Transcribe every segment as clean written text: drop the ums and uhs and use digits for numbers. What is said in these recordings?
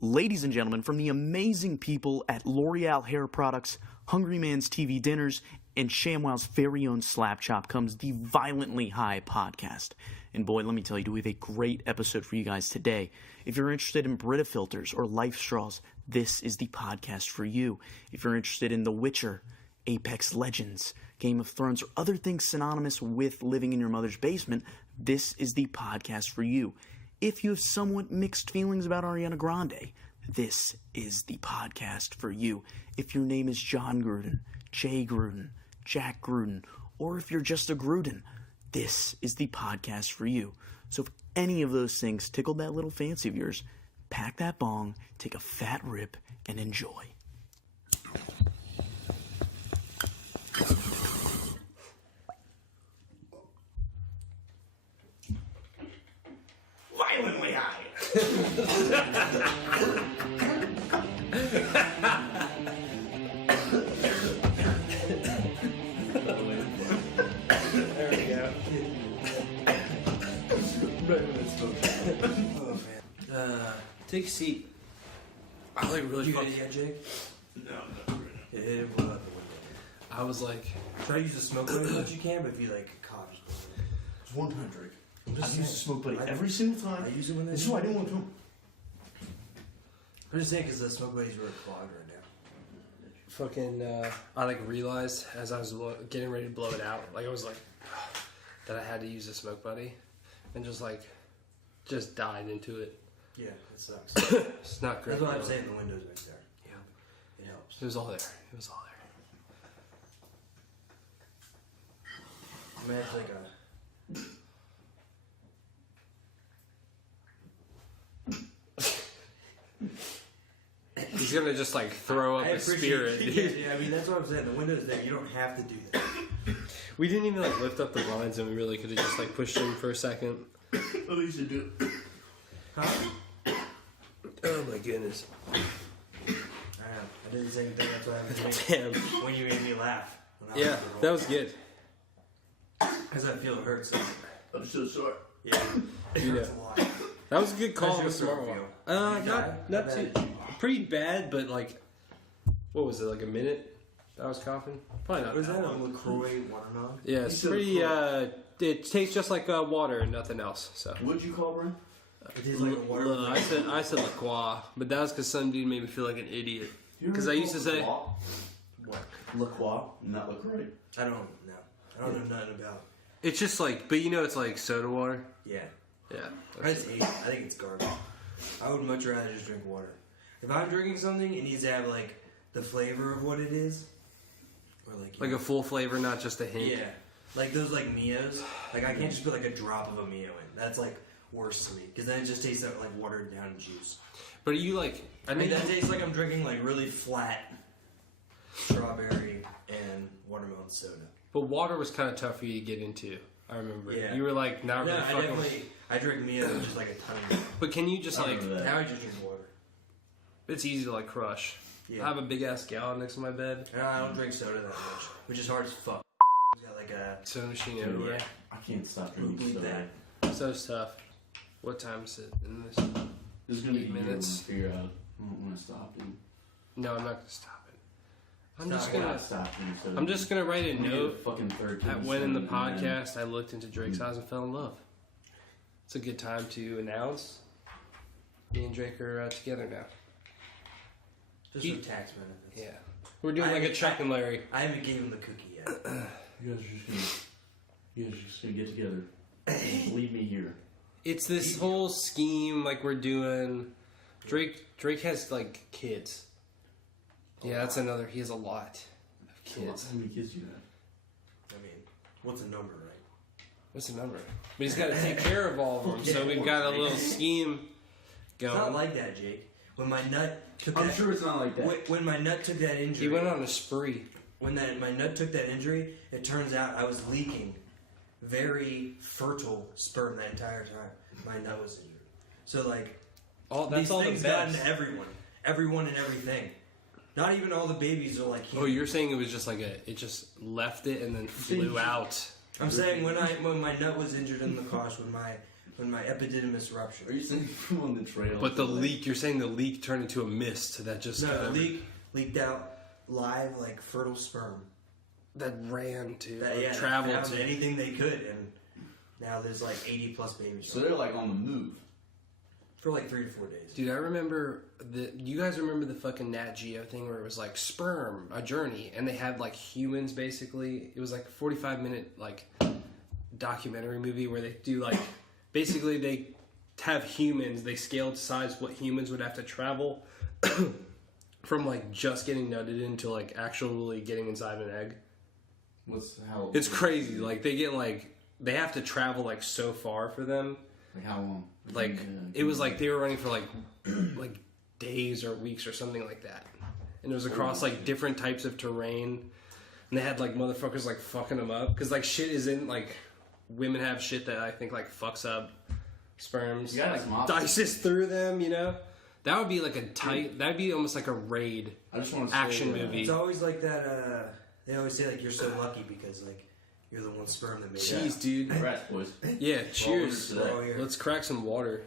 Ladies and gentlemen, from the amazing people at L'Oreal Hair Products, Hungry Man's TV Dinners, and ShamWow's very own Slap Chop comes the Violently High podcast. And boy, let me tell you, we have a great episode for you guys today. If you're interested in Brita Filters or Life Straws, this is the podcast for you. If you're interested in The Witcher, Apex Legends, Game of Thrones, or other things synonymous with living in your mother's basement, this is the podcast for you. If you have somewhat mixed feelings about Ariana Grande, this is the podcast for you. If your name is John Gruden, Jay Gruden, Jack Gruden, or if you're just a Gruden, this is the podcast for you. So if any of those things tickled that little fancy of yours, pack that bong, take a fat rip, and enjoy. Violently high. There we go. Oh man. Take a seat. I like really fucking. You Jake? No, not right now. Yeah, hit him out the window. I was like, Try to use the smoke as much as you can, but if you like cough, just blow it. It's 100. I'm I've just used the saying. smoke buddy every single time. I use it when they. This is why I didn't want to come. I'm just saying because the smoke buddy's really clogged right now. fucking. I like realized as I was getting ready to blow it out, like I was like, that I had to use a smoke buddy, and just died into it. Yeah, it sucks. It's not great. That's why I'm saying the window's right there. Yeah, It helps. it was all there. It was all there. Imagine like a. He's gonna just like throw up I a appreciate spirit. it. Yeah, I mean that's what I'm saying. The window's there. You don't have to do that. We didn't even like lift up the blinds, and we really could have just like pushed him for a second. At least you do. Huh? Oh my goodness! I know. I did the same thing. That's why I was Damn. when you made me laugh. When I Yeah, was that was good. Because I feel it hurts. I'm so sorry. Yeah. It Yeah. hurts a lot. That was a good call. How's your The smart throat one. feel? Not too. Pretty bad, but like, what was it? Like a minute? That I was coughing. Probably not. What is that? A long. LaCroix watermelon? Yeah, it's You said pretty. LaCroix. It tastes just like water and nothing else. So. What'd you call Brian? It tastes like a watermelon. I said La Croix, but that was because some dude made me feel like an idiot. Because I used to say, What? La Croix, not LaCroix. I don't know. I don't know nothing about. it's just like, but you know, it's like soda water. Yeah. Yeah. I just hate it. I think it's garbage. I would much rather just drink water. If I'm drinking something, it needs to have like the flavor of what it is, or like Like a full flavor, not just a hint. yeah, like those like Mios. Like I can't just put like a drop of a Mio in. That's like worse to me because then it just tastes like watered down juice. But are you like? I mean that tastes like I'm drinking like really flat strawberry and watermelon soda. But water was kind of tough for you to get into. I remember. Yeah. You were like, not No, really I fucking. definitely I drink Mio just like a ton. But can you just I like? remember that. Now I just drink water. It's easy to like crush. Yeah. I have a big ass gallon next to my bed. And I don't drink soda that much, which is hard as fuck. It's got like a Soda machine everywhere. I can't stop who drinking believe soda. that. Soda's tough. What time is it in this? This is gonna be 8 minutes. Figure out. I'm gonna stop and No, I'm not gonna stop it. I'm Stop just it. gonna. stop drinking soda. I'm just gonna write a I'm gonna get note fucking third at when in the podcast I looked into Drake's eyes and fell in love. It's a good time to announce me and Drake are together now. Just He- for tax benefits. Yeah, we're doing like a Chuck and Larry. I haven't given him the cookie yet. You guys are just gonna get together. Leave me here. It's this whole scheme like we're doing. Drake has like kids. Yeah, that's another. He has a lot of kids. How many kids do you have? I mean, what's a number, right? What's the number? But he's got to take care of all of them. So we've got a little scheme It's not going. like that, Jake. When my nut took I'm that, sure it's not like that. when my nut took that injury, He went on a spree. when my nut took that injury, it turns out I was leaking very fertile sperm that entire time. My nut was injured. So like, All that's these all the things got into best. everyone and everything. Not even all the babies are like. Oh, you're saying it was just like it just left it and then flew out. I'm saying when my nut was injured in the lacrosse, when my when my epididymis ruptured. Are you saying from on the trail? But the leak, you're saying the leak turned into a mist that just No, the leaked out live, like, fertile sperm. that ran to Traveled traveled to anything they could, and now there's like 80 plus babies. So they're like on the move. For like 3 to 4 days. Dude, I remember you guys remember the fucking Nat Geo thing where it was like sperm, a journey, and they had like humans basically. It was like a 45-minute like documentary movie where they do like basically they have humans, they scaled to size what humans would have to travel from like just getting nutted into like actually getting inside an egg. It's crazy. Like they have to travel like so far for them. Like how long? Like it was like they were running for like days or weeks or something like that, and it was across like different types of terrain, and they had like motherfuckers like fucking them up because like shit isn't like women have shit that I think like fucks up sperms, like dices through them, you know. That would be like a tight. That'd be almost like a raid. I just want to action movie. It's always like that. They always say like you're so lucky because like you're the one sperm that made it. Jeez, dude. Congrats, boys. Yeah, cheers. Oh, Let's crack some water.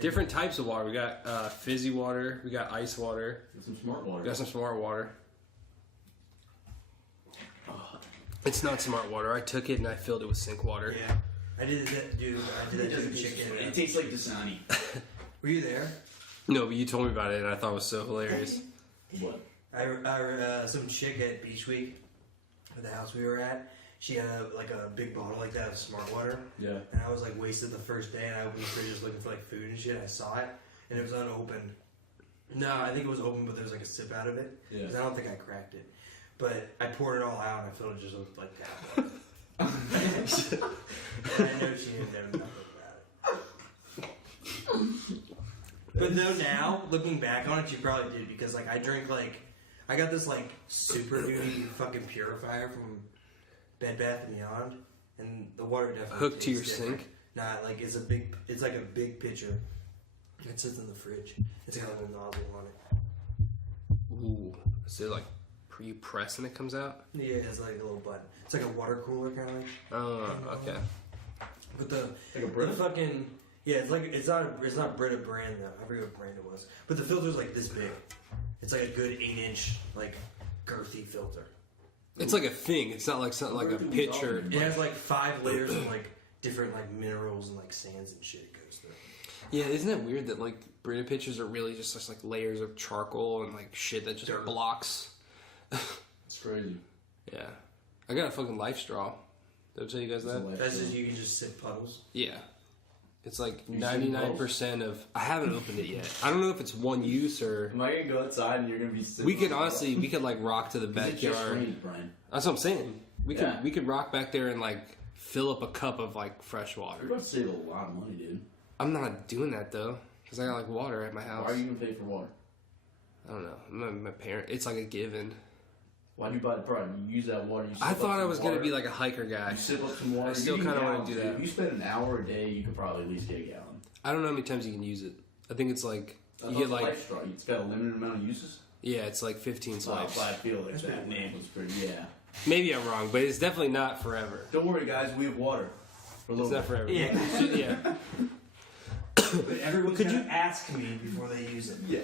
Different types of water. We got fizzy water. We got ice water. Some smart water. We got some smart water. It's not smart water. I took it and I filled it with sink water. Yeah, I did that, dude. I did that to the chicken. It tastes like Dasani. Were you there? No, but you told me about it and I thought it was so hilarious. What? Some chick at Beach Week, at the house we were at. She had a big bottle like that of smart water. Yeah. And I was like wasted the first day, and I opened the fridge just looking for like food and shit. I saw it, and it was unopened. No, I think it was open, but there was like a sip out of it. Yeah. Because I don't think I cracked it. But I poured it all out, and I felt it just looked like that. And I know she didn't know nothing about it. But no, now looking back on it, she probably did because like I drink like I got this like super duty fucking purifier from Bed Bath and Beyond, and the water definitely Hooked to your tastes different. sink? Nah, like it's like a big pitcher. It sits in the fridge. It's got a little nozzle on it. Ooh. Is it like you press and it comes out? Yeah, it's like a little button. It's like a water cooler kind of like. Oh, okay. But the Like a Brita? the fucking it's not Brita brand though. I forget what brand it was. But the filter's like this big. It's like a good 8-inch like girthy filter. It's like a thing. It's not like something like a pitcher. It has like 5 layers of like different like minerals and like sands and shit it goes through. Yeah, isn't it weird that like Brita pitchers are really just like layers of charcoal and like shit that just blocks? It's crazy. Yeah. I got a fucking life straw. Did I tell you guys that? That's just you can just sip puddles. Yeah. It's like 99% of... I haven't opened it yet. I don't know if it's one use or... Am I gonna go outside and you're gonna be sipping? We could honestly... We could like rock to the backyard. Brian. That's what I'm saying. We could rock back there and like fill up a cup of like fresh water. You're about to save a lot of money, dude. I'm not doing that though. Because I got like water at my house. Why are you gonna pay for water? I don't know. My parent... It's like a given. Why'd you buy the product? You use that water. I thought I was going to be like a hiker guy. You sip up some water. I still kind of want to do that. If you spend an hour a day, you could probably at least get a gallon. I don't know how many times you can use it. I think it's like... You get like... Life Straw. It's got a limited amount of uses? Yeah, it's like 15 swipes. I feel like that name was pretty, yeah. Maybe I'm wrong, but it's definitely not forever. Don't worry, guys. We have water. It's not forever. Yeah. Yeah. But everyone could you ask me before they use it? Yeah.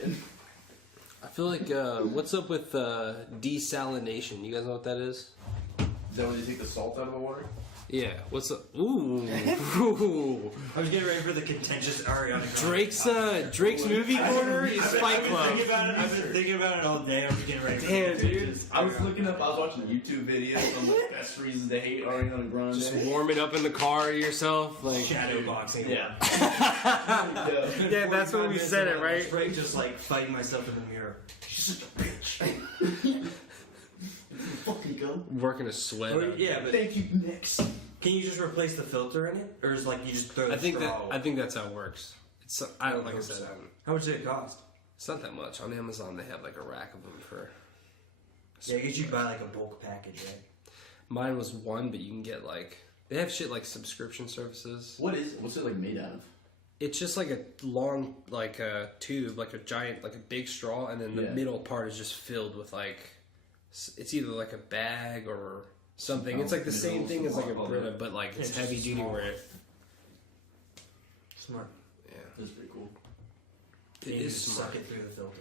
I feel like, what's up with desalination? You guys know what that is? Is that when you take the salt out of the water? Yeah. What's up? Ooh. Ooh. I was getting ready for the contentious Ariana Grande. Drake's movie corner is Fight Club. I've been thinking about it all day. I'm getting ready for Damn, the dude. contentious I was Ariana. watching YouTube videos on the best reasons to hate Ariana Grande. Just warming up in the car yourself. Like, Shadow boxing. Yeah. yeah, that's when we said it, right? Straight just like fighting myself in the mirror. She's such a bitch. Fucking go. Working a sweat. Or, yeah, but Thank you, next. can you just replace the filter in it, or is like you just throw the straw? I think that's how it works. It's I don't like I said. How much did it cost? It's not that much. On Amazon, they have like a rack of them for. Yeah, I guess you buy like a bulk package, right? Mine was one, but you can get like they have shit like subscription services. What's it like made out of? It's just like a long like a tube, like a giant, like a big straw, and then the middle part is just filled with like it's either like a bag or something. It's like the same thing as like a Brita, but like it's heavy duty where it. Smart. Yeah, That's pretty cool. it You is just smart. suck it through the filter.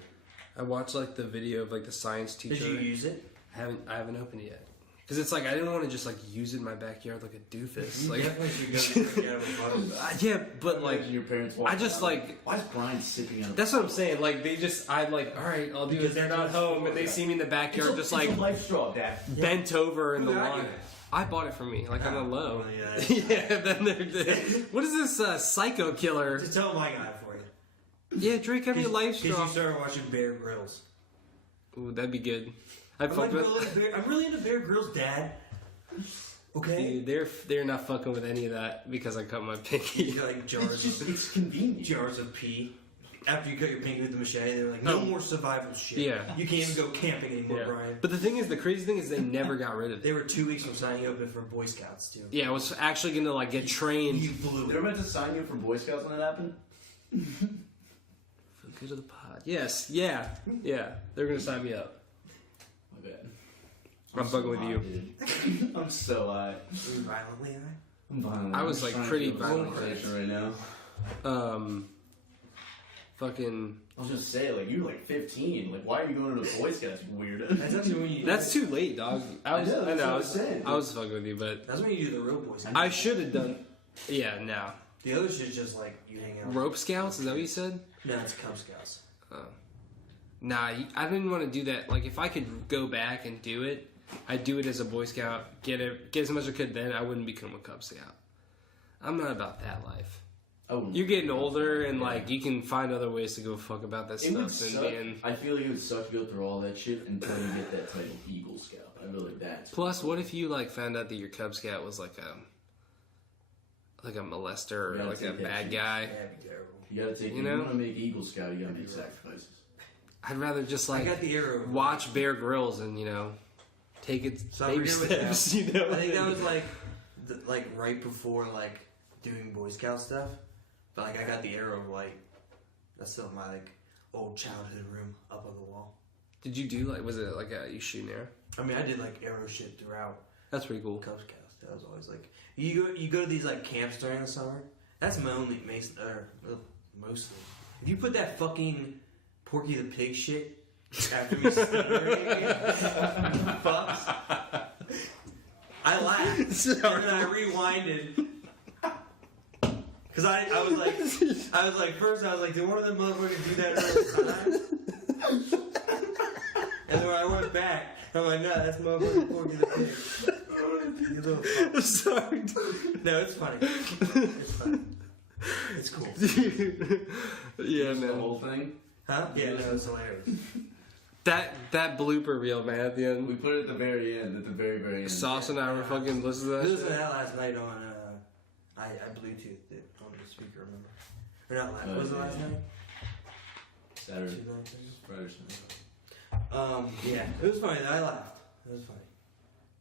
I watched like the video of like the science teacher. Did you use it? I haven't opened it yet. Because it's like I didn't want to just like use it in my backyard like a doofus. You Like, definitely should go yeah, with butter. yeah, but like Imagine your parents walk I just out, like why is Brian sitting on? that's what I'm saying. Like they just I'm like, all right, I'll do Because it. They're that's not what it's home, for, and they yeah. see me in the backyard, just like it's a life straw, Dad. bent over in the Who got lawn. you? I bought it for me, like on the low. Oh, yeah. Yeah, then what is this psycho killer? Just tell them I got it for you. Yeah, Drake, have your life Because straw. you started watching Bear Grylls. Ooh, that'd be good. I'd I'm, fuck like, with. I'm really into Bear Grylls, Dad. Okay? Dude, they're not fucking with any of that because I cut my pinky. You got like jars, It's convenient. jars of pee. After you cut your pinky with the machete, they were like, no more survival shit. Yeah. You can't even go camping anymore, Yeah. Brian. But the thing is, the crazy thing is, they never got rid of it. They were 2 weeks from signing up for Boy Scouts, too. Yeah, I was actually gonna like get trained. You blew They were it. meant to sign you up for Boy Scouts when that happened. For the good of the pod. Yes, yeah. They're gonna sign me up. My bad. I'm so fucking with high, you. dude. I'm so high. Were you violently high? I'm violent. I was, I'm like, trying to pretty feel the violent. sensation right now. Fucking. I was just saying, like, you were like 15. Like, why are you going to the Boy Scouts, you weirdo? That's actually when you. That's too late, dog. I know, that's what I'm saying. I was fucking with you, but That's when you do the real Boy Scouts. I should have done. Yeah, no. The other shit's just like you hang out. Rope Scouts? Is that what you said? No, it's Cub Scouts. Nah, I didn't want to do that. Like, if I could go back and do it, I'd do it as a Boy Scout, get as much as I could. Then I wouldn't become a Cub Scout. I'm not about that life. Oh, You're getting older, and like you can find other ways to go fuck about that it would stuff suck. than being. I feel like it would suck to go through all that shit until you get that title Eagle Scout. I feel like that's. Plus, what if you like found out that your Cub Scout was like a molester or Yeah, like a take that bad shit. guy? That'd be terrible. You gotta take. You You know? want to make Eagle Scout, you gotta make sacrifices. I'd rather just I like got the arrow. watch Bear Grylls and take it So baby forget what steps. You know, I think that was like right before like doing Boy Scout stuff. But like I got the arrow of light. That's still my like old childhood room up on the wall. Did you do like? Was it like you shoot an arrow? I mean, I did like arrow shit throughout That's pretty cool. Cub Scouts. That was always like you go to these like camps during the summer. That's my only mostly. If you put that fucking Porky the Pig shit after me fucks, I laughed and then I rewinded. Cause I was like, first I was like, did one of them motherfuckers do that early time? And then when I went back, I'm like, no, that's motherfucking Porky the Pig. You little fuck. Sorry. No, it's funny. It's funny. It's cool. Yeah, The man. whole thing. Huh? Yeah, no, it's hilarious. That blooper reel, man, at the We end. put it at the very end. At the very, very end. Sauce and I were fucking listening to I that listened to shit. that last night on, I Bluetoothed it on the speaker, remember? Or not last, was it last night? Saturday. 2 nights ago? Friday. Yeah, it was funny. I laughed. It was funny.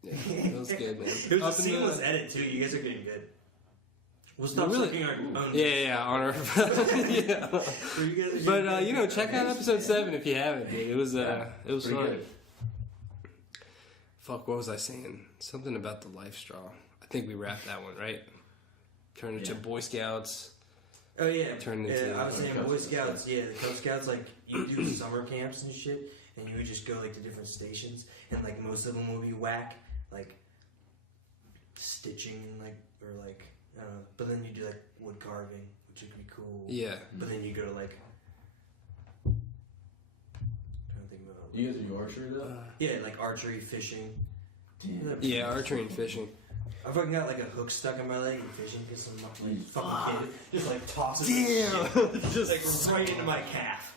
Yeah, that was good, man. It was Up a in seamless the- edit too. You guys are getting good. We'll stop Really? sucking our own. Yeah, on our. Yeah. So you guys are But getting good. check out episode 7 if you haven't, dude. It was Pretty fun. good. Fuck, what was I saying? Something about the life straw. I think we wrapped that one, right? Turned into Yeah. Boy Scouts. Oh yeah, Turned into I was saying Cub Boy Scouts. Scouts. Yeah, the Cub Scouts like you do summer camps and shit, and you would just go like to different stations, and like most of them would be whack, like stitching, like or like I don't know. But then you do like wood carving, which would be cool. Yeah. But then you go to like. Trying to think about. You guys are archery though? Yeah, like archery, fishing. Damn. Yeah, archery and fishing. I fucking got like a hook stuck in my leg and fishing because some like, Fuck. fucking kid just like tosses Damn! just like right into my calf.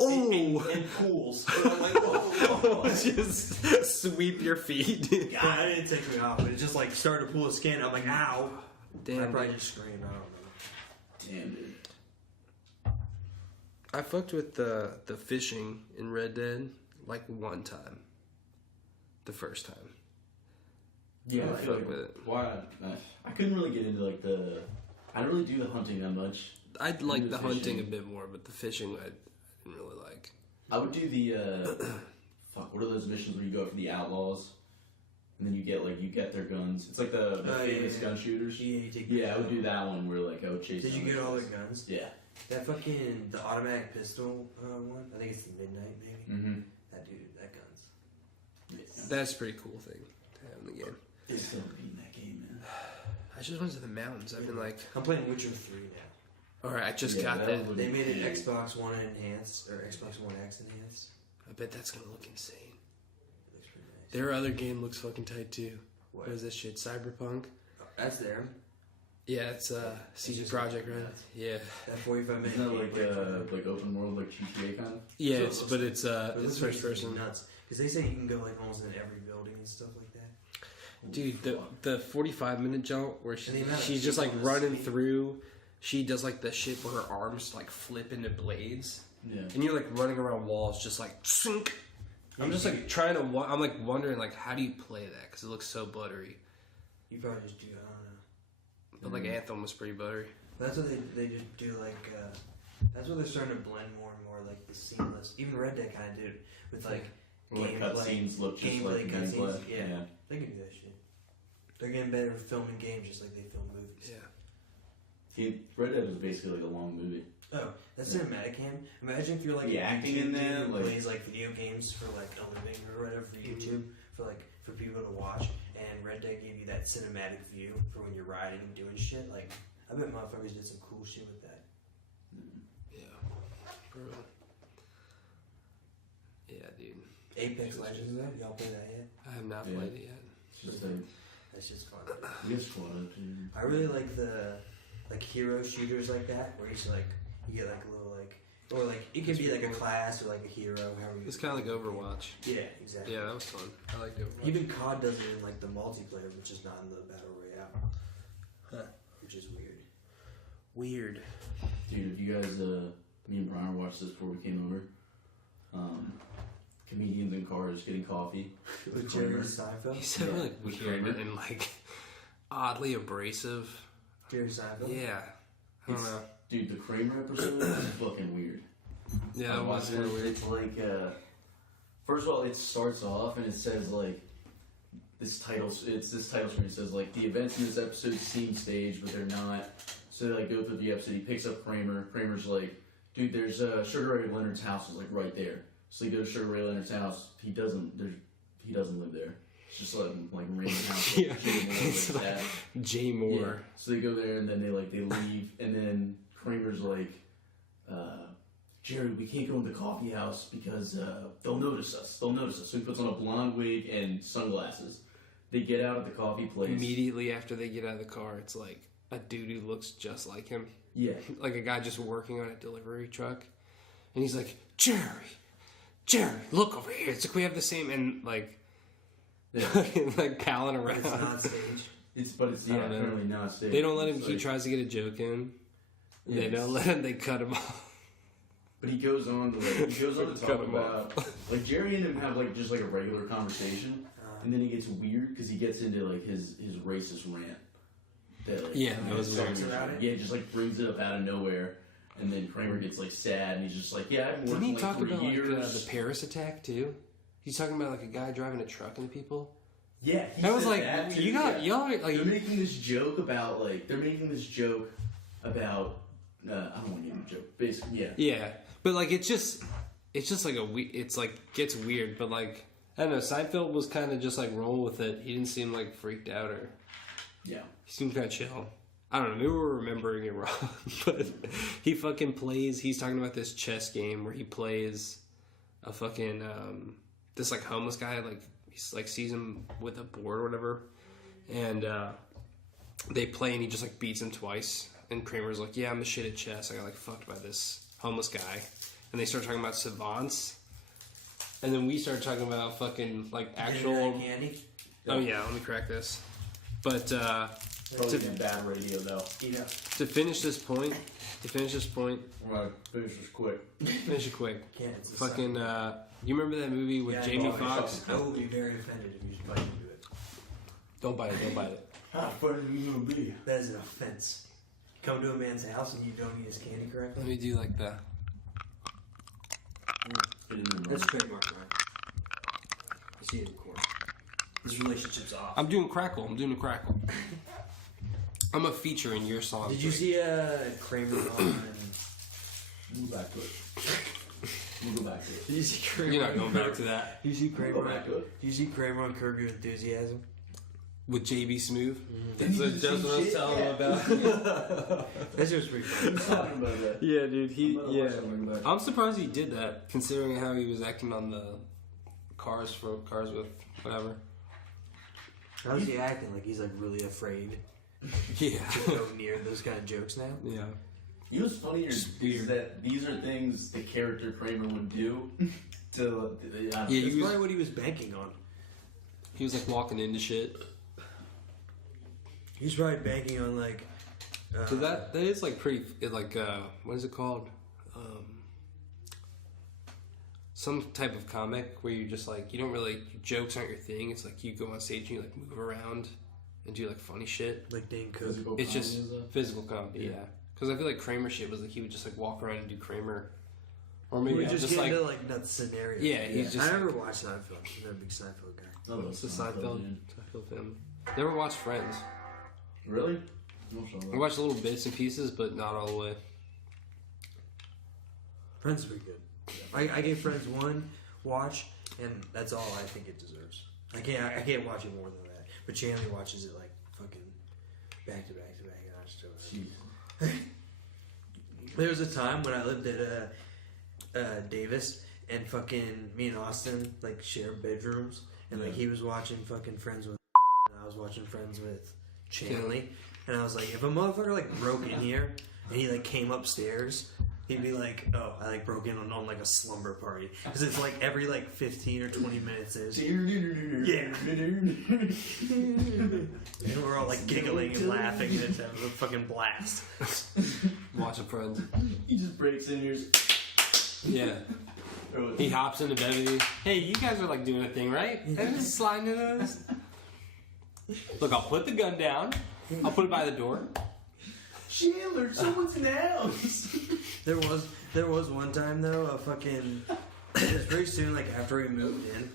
Oh! In pools. And I'm like, whoa. Just sweep your feet. God, it didn't take me off, but it just like started to pull the skin. I'm like, ow. I Damn. probably dude. just screamed. I don't know. Damn, dude. I fucked with the fishing in Red Dead like one time. The first time. Yeah, I I feel fuck like, with it. why? I couldn't really get into like the. I don't really do the hunting that much. I'd like do the hunting fishing. a bit more, but the fishing I didn't really like. I would do the. Fuck, what are those missions where you go for the outlaws? and then you get their guns. It's like the famous gun shooters. Yeah, you take Yeah, I would do that one where like I would chase. Did you down get the all their guys. guns? Yeah. That fucking the automatic pistol one. I think it's the midnight maybe. Mm-hmm. That gun's. Yeah. That's a pretty cool thing to have in the game. It's still beating that game, man. I just went to the mountains. I've been like, I'm playing Witcher 3 now. all right, I just Yeah, got that that. would- They made an Xbox One enhanced or Xbox One X enhanced. I bet that's gonna look insane. It looks pretty nice. Their other game looks fucking tight too. What? What is this shit? Cyberpunk? That's there. Yeah, it's CD just Projekt, right? nuts. Yeah. That 45-minute Isn't that game. like open world like GTA kind of? Yeah, So it's looks first like person. Nuts. Because they say you can go like almost in every building and stuff like that. Dude, the 45-minute jump where And the amount of she's just like people on the running screen. through. She does like the shit where her arms like flip into blades, Yeah. and you're like running around walls, just like sink. I'm just like trying to. I'm like wondering like how do you play that because it looks so buttery. You probably just do, I don't know. But like Anthem was pretty buttery. That's what they just do like, that's what they're starting to blend more and more, like the seamless. Even Red Dead kind of did it with like Or like gameplay. cutscenes look just like Gameplay gameplay. cutscenes, yeah. They can do that shit. They're getting better at filming games just like they film movies. Yeah. Red Dead was basically like a long movie. Oh, that's cinematic cam. Imagine if you're like The a acting YouTube in dude that, who like- plays like video games for like a living or whatever for YouTube for people to watch, and Red Dead gave you that cinematic view for when you're riding and doing shit. Like, I bet motherfuckers did some cool shit with that. Yeah. For real. Yeah, dude. Apex Legends, though, y'all play that yet? I have not Yeah. played it yet. It's just like That's just fun. yes, one. Dude. I really like the hero shooters like that, where you just like you get like a little like, or like it could be like a class or like a hero, however you. It's kind of like Overwatch. Yeah, exactly. Yeah, that was fun. I liked Overwatch. Even COD does it in like the multiplayer, which is not in the battle royale. Huh. Which is weird. Weird. Dude, if you guys, me and Brian watched this before we came over. Comedians in cars getting coffee. With Jerry Kramer. Seinfeld. He said Yeah, like with weird Kramer. and like oddly abrasive. Jerry Seinfeld. Yeah. I don't know. Dude, the Kramer episode is fucking weird. Yeah, I that was watched really it. weird. It's like, first of all, it starts off and it says like, this title screen says like, the events in this episode seem staged, but they're not. So they like go through the episode. He picks up Kramer. Kramer's like, dude, there's Sugar Ray Leonard's house is like right there. So they go to Sugar Ray Leonard's house. He doesn't live there. It's just like random house. Yeah. It's It's like, Jay yeah. Moore. So they go there and then they leave and then Kramer's like, Jerry, we can't go in the coffee house because they'll notice us. So he puts on a blonde wig and sunglasses. They get out of the coffee place. Immediately after they get out of the car, it's like a dude who looks just like him. Yeah. Like a guy just working on a delivery truck. And he's like, Jerry, look over here. It's like we have the same, and like, Yeah. like palling But around. it's not staged. It's I don't know. apparently not staged. They don't let him, It's he like- tries to get a joke in. Yeah, They don't let him, they cut him off. But he goes on to Cut talk him about like Jerry and him have like just like a regular conversation, and then he gets weird because he gets into like his racist rant. That, like, Yeah, that was talks weird. about it. Yeah, just like brings it up out of nowhere, and then Kramer gets like sad, and he's just like, "Yeah, I've been Didn't working he like talk for about years." like the Paris attack too? He's talking about like a guy driving a truck into people. Yeah, he I was said like, that, too. you got Yeah. y'all They're like making this joke about like I don't want to give him a joke. Basically, yeah. yeah, but like it's just like it's like gets weird, but like I don't know. Seinfeld was kind of just like rolling with it. He didn't seem like freaked out or Yeah. he seemed kind of chill. I don't know. Maybe we're remembering it wrong, but he fucking plays. He's talking about this chess game where he plays a fucking this like homeless guy. Like he's like sees him with a board or whatever, and they play and he just like beats him twice. And Kramer's like, "Yeah, I'm the shit at chess. I got like fucked by this homeless guy." And they start talking about savants, and then we start talking about fucking like actual. Candy. Oh yeah, let me crack this. But Probably been bad radio though. Eat up. to finish this point, We're gonna finish this quick. finish it quick. Can't. It's a Fucking, you remember that movie with Yeah, Jamie well, Foxx? I will be very offended if you just bite into it. Don't bite it. How funny are you gonna be? That is an offense. Come to a man's house and you don't eat his candy correctly. Let me do like that. That's trademark, right? I see it in court. his relationship's off. I'm doing Crackle. I'm a feature in your song. Did you see Kramer on? Move back to it. We'll go back to it. Did you see Kramer? You're not going back to that. Did you see Kramer? Go back to it. Did you see Kramer on Curb Your Enthusiasm? With JB Smooth. Did That's you what I was see telling him shit? about. That shit was pretty funny. Who's talking about that? Yeah, dude. I'm about to watch I'm surprised he did that, considering how he was acting on the Cars with whatever. How's he acting? Like he's like really afraid Yeah. to go near those kind of jokes now? Yeah. You know what's funnier is that these are things the character Kramer would do to. Yeah, That's he was, probably what he was banking on. he was like walking into shit. He's probably banking on like. So that is like pretty like what is it called? Some type of comic where you just like you don't really jokes aren't your thing. It's like you go on stage and you like move around and do like funny shit. like Dane Cook. Physical It's just comedy and stuff. physical comedy, yeah. Because I feel like Kramer shit was like he would just like walk around and do Kramer, or maybe We I'm just just get like into like nuts scenarios. yeah, he's just I like, never watched Seinfeld. I'm not a big Seinfeld guy. I love it's the Seinfeld, Seinfeld dude. film. Never watched Friends. Really? I watched little bits and pieces, but not all the way. Friends is pretty good. I gave Friends one watch, and that's all I think it deserves. I can't watch it more than that. But Chandler watches it like fucking back to back to back, and I just don't. There was a time when I lived at Davis, and fucking me and Austin like shared bedrooms, and like he was watching fucking Friends with, and I was watching Friends with Chanley, and I was like, if a motherfucker like broke in here and he like came upstairs, he'd be like, oh, I like broke in on like a slumber party, because it's like every like 15 or 20 minutes there's yeah. And we're all like giggling and laughing, and it's having a fucking blast. Watching Friends. He just breaks in here. Yeah. He hops into bed with you. Hey, you guys are like doing a thing, right? And just sliding into those. Look, I'll put the gun down. I'll put it by the door. Chandler, someone's in the house. There was one time though, a fucking it was very soon, like after we moved in.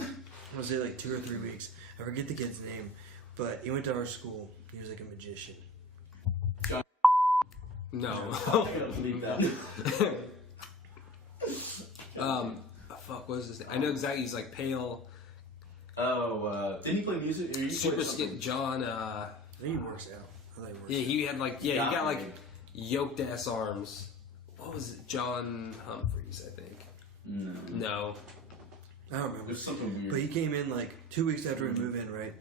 I was there like 2 or 3 weeks. I forget the kid's name, but he went to our school. He was like a magician. No. I gotta leave that. Fuck, what is this? I know exactly. He's like pale, Oh, didn't he play music? Or he super played skin. something? John. I think he works out. I think he Yeah, works he had like he Yeah, got like right. yoked ass arms. What was it? John Humphreys, I think. No. No. out. I don't remember. There's something weird. But he came in like 2 weeks after we moved in, right?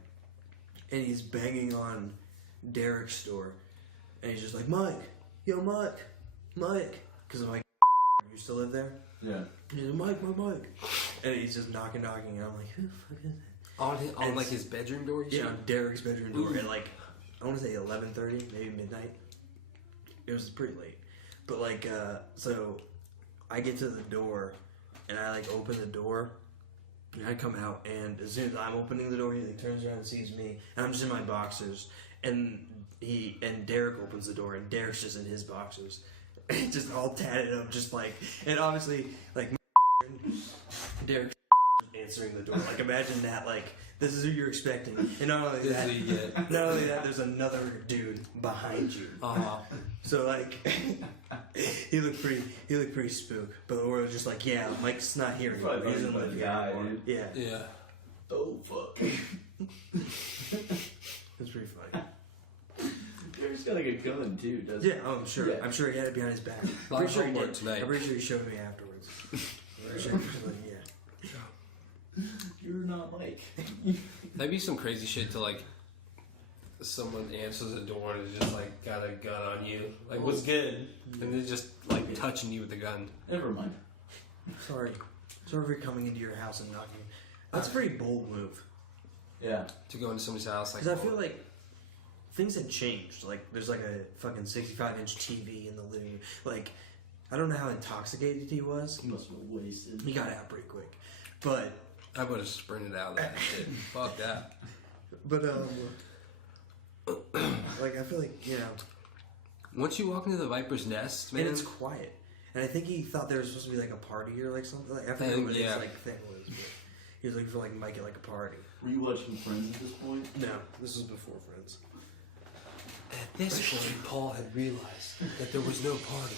And he's banging on Derek's door. And he's just like, Mike, yo, Mike. Because I'm like, you still live there? Yeah. He's like, Mike. And he's just knocking. And I'm like, who the fuck is that? On And like his bedroom door. Yeah, on Derek's bedroom door at like, I want to say 11:30, maybe midnight. It was pretty late. But like, so I get to the door and I like open the door and I come out, and as soon as I'm opening the door, he like turns around and sees me, and I'm just in my boxers, and Derek opens the door, and Derek's just in his boxers, just all tatted up, just like, and obviously like Derek answering the door. Like, imagine that, like, this is who you're expecting. And not only This is that, what you get. not only that, there's another dude behind you. So like, he looked pretty spooked. But we're just like, yeah, Mike's not here anymore. Probably He doesn't fucking live here guy, anymore. dude. Yeah, Yeah. Oh fuck. it's pretty funny. Derek's got like a gun too, doesn't Yeah, oh, I'm sure. Yeah. I'm sure he had it behind his back. Lot Pretty of sure he homework did. tonight. I'm pretty sure he showed me afterwards. I'm pretty sure he was like, yeah. he? You're not Mike. That'd be some crazy shit to like. Someone answers the door and is just like got a gun on you. Like, what's good? And they're just like touching you with the gun. Never mind. Sorry for coming into your house and knocking. That's a pretty bold move. Yeah. To go into somebody's house, like. Because I feel like things had changed. Like, there's like a fucking 65-inch TV in the living room. Like, I don't know how intoxicated he was. He must have been wasted. He got out pretty quick. But I would have sprinted out of that shit. Fuck that. like, I feel like, you know, Once you walk into the Viper's Nest, man. and it's quiet. And I think he thought there was supposed to be like a party or like something. Like, I forget what his Yeah. like thing was. But He was looking for like Mike at like a party. Were you watching Friends at this point? No, this was before Friends. At this point, Paul had realized that there was no party,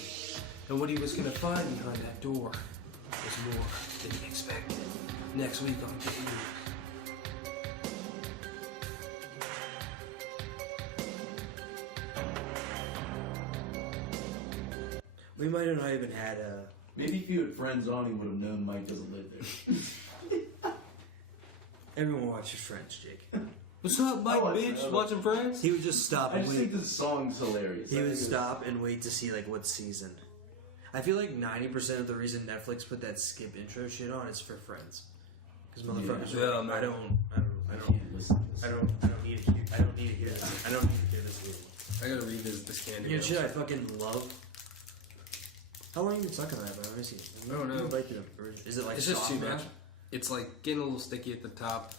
and what he was going to find behind that door was more than he expected. Next week on Get News. We might have not even had a. Maybe if you had Friends on, he would have known Mike doesn't live there. Everyone watches Friends, Jake. What's up, Mike, Oh, I bitch? know. Watching Friends? He would just stop I and just wait. think this song's hilarious. He I would think it's- stop and wait to see like what season. I feel like 90% of the reason Netflix put that skip intro shit on is for Friends. Because motherfuckers Yeah. are like, I don't can't listen to this. I don't need to hear this. I don't need to hear this anymore. I gotta revisit this candy. You know shit I fucking love? How long you been sucking on that, bro? Let me see. I don't know. You bite through them. Or is it like It's just soft too now? much. It's like getting a little sticky at the top.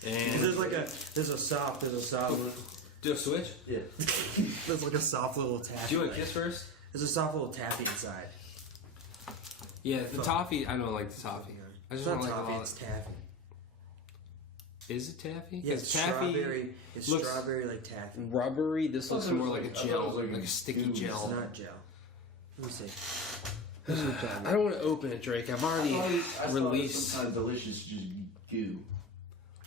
Because And there's a soft do a switch. Yeah. there's like a soft little taffy. Do you want to kiss first? There's a soft little taffy inside. Yeah, the toffee. I don't like the toffee. I It's just not don't like toffee, a lot. it's taffy. Is it taffy? Yeah, 'Cause it's taffy strawberry. It's looks strawberry like taffy. rubbery. This I looks thought it more was like a like- I thought it gel, was like like a a sticky goo. It's gel. not gel. Let me see. I don't want to open it, Drake. I've already released. Sometimes delicious just goo.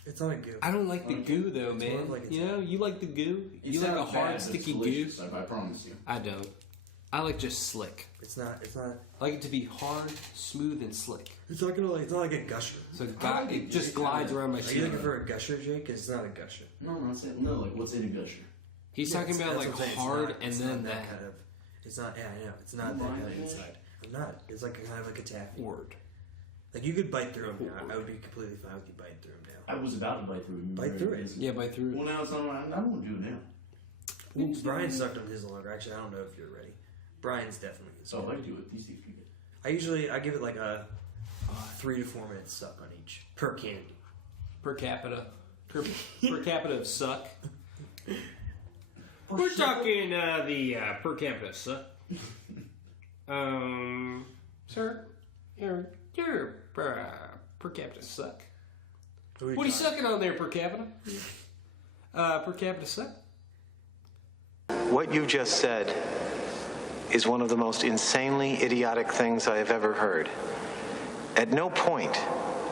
It's not a goo. I don't like the goo though, It's man. more of like a You know, you like the goo. It You like a sounds hard, bad, but sticky it's goo. delicious, I promise you. I don't. I like just slick. It's not. I like it to be hard, smooth, and slick. It's not gonna like. It's not like a gusher. So it just glides around my Are you teeth. looking for a gusher, Jake? 'Cause it's not a gusher. No, I'm not saying no. Like what's in a gusher? He's Yeah, talking about that's like what I'm saying. It's hard not- and it's then not that. kind of. It's not. Yeah, I know. It's not that kind of inside. I'm not. It's like kind of like a taffy. Word. Like you could bite through them now. I would be completely fine with you biting through them now. I was about to bite through it. Bite through it. Yeah, bite through. Well, now it's not. I don't want to do it now. Well, Brian sucked on his longer. Actually, I don't know if you're ready. Brian's definitely. So I do it. These things you get. I give it like a 3 to 4 minute suck on each per candy. Per capita. Per capita of suck. We're talking the per capita suck. Sir, your per capita suck. What are you sucking on there, per capita? Per capita suck. What you just said is one of the most insanely idiotic things I have ever heard. At no point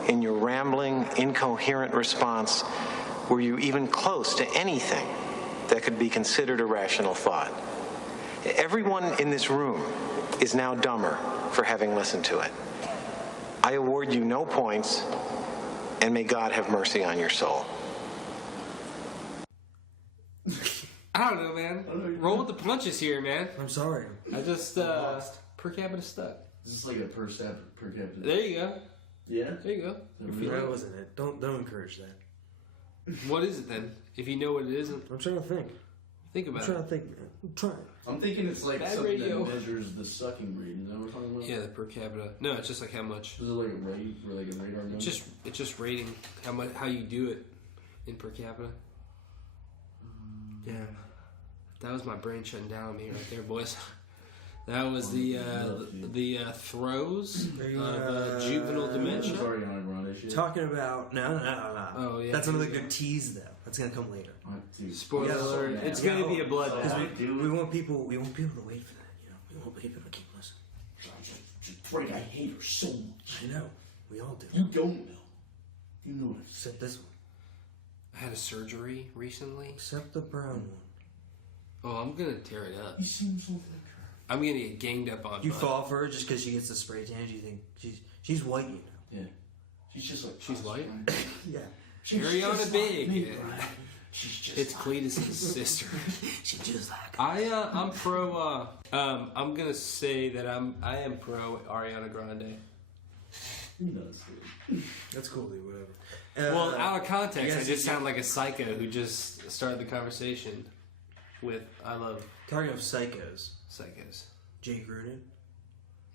in your rambling, incoherent response were you even close to anything that could be considered a rational thought. Everyone in this room is now dumber for having listened to it. I award you no points, and may God have mercy on your soul. I don't know, man. Roll with the punches here, man. I'm sorry. I just per capita stuck. Is this like a per capita? There you go. Yeah. There you go. That wasn't it. Don't encourage that. What is it then? If you know what it isn't, I'm trying to think. think about I'm trying it. to think, man. I'm trying. I'm thinking it's like Bad something radio. that measures the sucking rate. Is that what we're talking about? Yeah, the per capita. No, it's just like how much. Is it like a rate, or like a radar gun? It's just rating how you do it in per capita. Yeah. That was my brain shutting down on me right there, boys. That was the throes of juvenile dementia. Sorry, on Grande shit. Talking about no. Oh, yeah. That's another good tease though. That's gonna come later. Dude. Spoiler Yeah, alert! so- It's yeah. gonna be a bloodbath. Because we want people to wait for that. You know, we want people to keep listening. Frank, I hate her so much. I know. We all do. You don't know. You know it. Except this one. I had a surgery recently. Except the brown one. Oh, I'm gonna tear it up. You seem so like I'm gonna get ganged up on. You by- fall for her just because she gets the spray tan. You think she's white, you know? her. Yeah. She's just like She's white? Yeah. Ariana Big. She's just It's Cletus's sister. She's just like. I'm pro. I'm gonna say that I am pro Ariana Grande. nuts, dude. That's cool, dude. Whatever. Well, out of context, guess I if just you- sound like a psycho who just started the conversation with "I love Talking of psychos, psychos." Jay Gruden,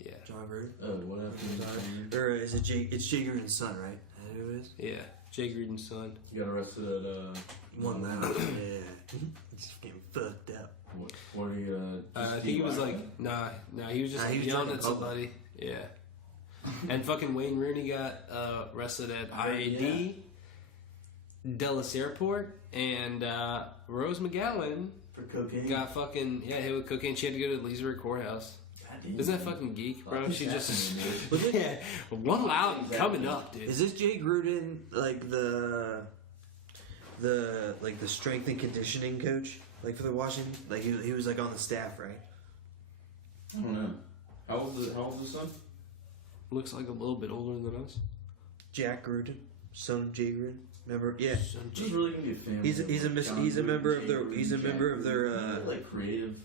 Yeah, John Gruden. Oh, what happened? Or is it Jay? It's Jay Gruden's son, right? Is that who it is? yeah. Jay Gruden's son. You got arrested at One that. Yeah. He's getting fucked up. what are you I think he was like, nah. He was just Nah, he was yelling drunk at in public. somebody. Yeah. And fucking Wayne Rooney got arrested at IAD, Dulles Airport, and Rose McGowan For cocaine. got fucking hit with cocaine. She had to go to the Leesburg courtause. Isn't that fucking geek, bro? She just one loud coming up, dude. Is this Jay Gruden like the strength and conditioning coach like for the Washington? Like he was like on the staff, right? I don't know. How old is the son? Looks like a little bit older than us. Jack Gruden, son of Jay Gruden. Remember? Yeah. This is really gonna be a family. He's a member of their like creative.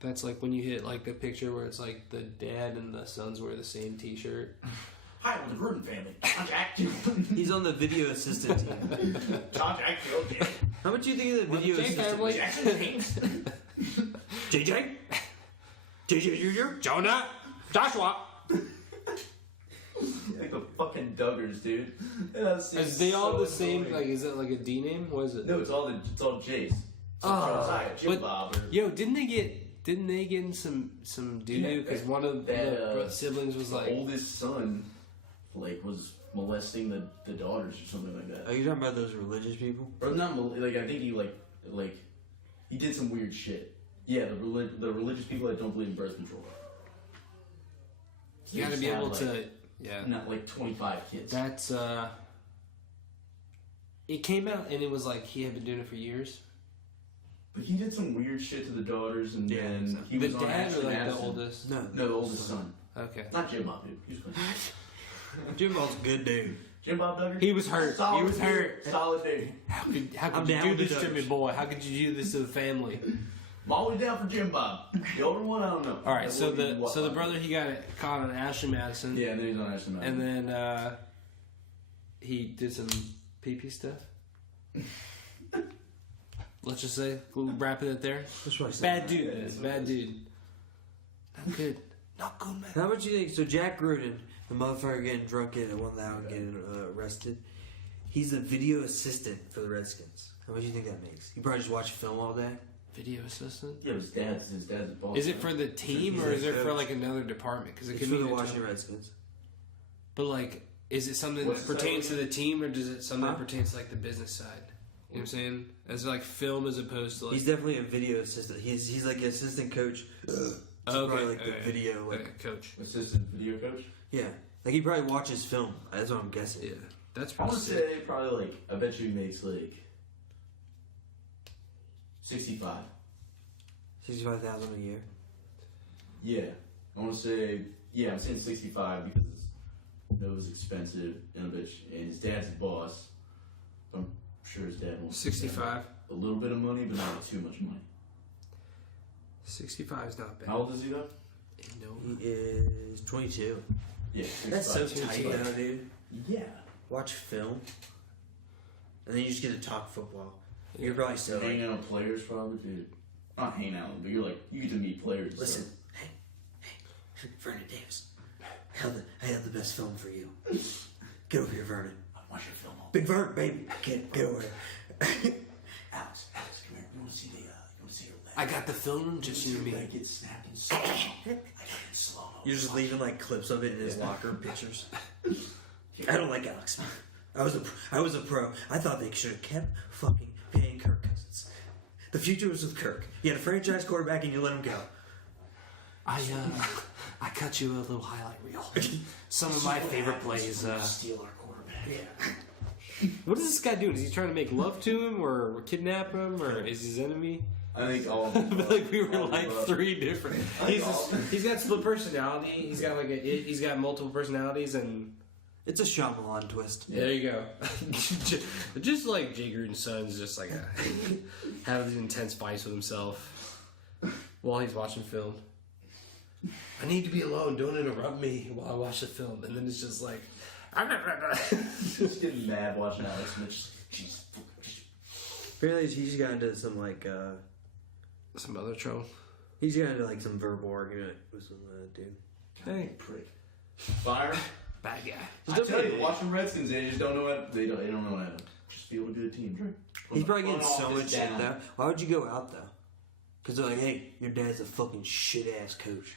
That's like when you hit like the picture where it's like the dad and the sons wear the same T-shirt. Hi, I'm the Gruden family. I'm Jack. He's on the video assistant team. John Jack. Okay. How much do you think of the video assistant? Jackson JJ? JJ Jr.? Jonah, Joshua. Like the fucking Duggars, dude. Is they all the same? Like, is it like a D name? What is it? No, it's all Jace. Jim but Bob. yo, didn't they get in some doo-doo because one of the siblings was the like oldest son, like was molesting the daughters or something like that. Are you talking about those religious people? Or not like I think he like he did some weird shit. Yeah, the religious people that don't believe in birth control. you got to be able to. Yeah, not like 25 kids. that's it came out and it was like he had been doing it for years. But he did some weird shit to the daughters, and then he The was on dad or Ashley like Madison. the oldest? No, the oldest son. Okay, Not Jim Bob, dude. He was good. Jim Bob's a good dude. Jim Bob Duggar? he was hurt. Solid He was dude. hurt. Solid dude. How could I'm you down do with this the to me, Duggars. boy? How could you do this to the family? I'm always down for Jim Bob. The older one, I don't know. All right, That so would be what the Bob. brother he got caught on Ashley Madison. Yeah, and then he's on Ashley Madison. And then he did some pee-pee stuff. Let's just say, we'll wrap it there. That's what I said. Bad dude, man. Bad dude. Not good. Not good, man. How much do you think? So Jack Gruden, the motherfucker getting drunk in one loud and getting arrested, he's the video assistant for the Redskins. How much do you think that makes? You probably just watch film all day. Video assistant? Yeah, his dad's a boss. Is it for the team or is it for coach. like another department? Because it It's could for be the the Washington Redskins. But like, is it something What's that the pertains to title the team or does it something Huh? that pertains to like the business side? You know what I'm saying? As like film as opposed to like. He's definitely a video assistant. He's like an assistant coach. So probably like the video, like coach. assistant video coach? yeah, like he probably watches film. That's what I'm guessing. Yeah, that's I pretty would sick. say probably like, I bet you he makes like 65. 65,000 a year. Yeah. I want to say, I'm saying 65 because it was expensive and his dad's the boss. I'm sure his dad wants 65. a little bit of money, but not too much money. 65 is not bad. How old is he though? No. He is 22. Yeah, That's so 65. tight, though, dude. Yeah. Watch film, and then you just get to talk football. You're probably so like, Hanging out with players, probably, dude. Not hanging out, but you're like, you get to meet players. and listen, stuff. hey, Vernon Davis, I have the best film for you. Get over here, Vernon. I want your film. Big Vern, baby, get over here. Alex, come here. You want to see your leg? I got the film, just you and me. Leg gets snapped in slow. I got it in slow. You're just leaving like clips of it in his locker, pictures. I don't like Alex Smith. I was a pro. I thought they should have kept fucking paying Kirk Cousins. The future was with Kirk. You had a franchise quarterback and you let him go. I cut you a little highlight reel. Some of my favorite plays. Steal our quarterback. Yeah. What is this guy doing? Is he trying to make love to him or kidnap him or is he his enemy? I think all of I them. feel like we were like three different. He's got split personality. He's got multiple personalities and. It's a Shyamalan twist. Yeah. There you go. Just like Jay Gruden's son's just like having these intense fights with himself while he's watching film. I need to be alone. Don't interrupt me while I watch the film. And then it's just like, Just getting mad watching Alex Smith. She's Apparently he's got into some like some other trouble. he's got into like some verbal argument with some dude. Hey, prick. Fire. bad guy. I tell you, watching Redskins, they just don't know what they don't know how to just feel a good team. Drink. He's probably getting so much shit though. Why would you go out though? Because they're like, hey, your dad's a fucking shit ass coach.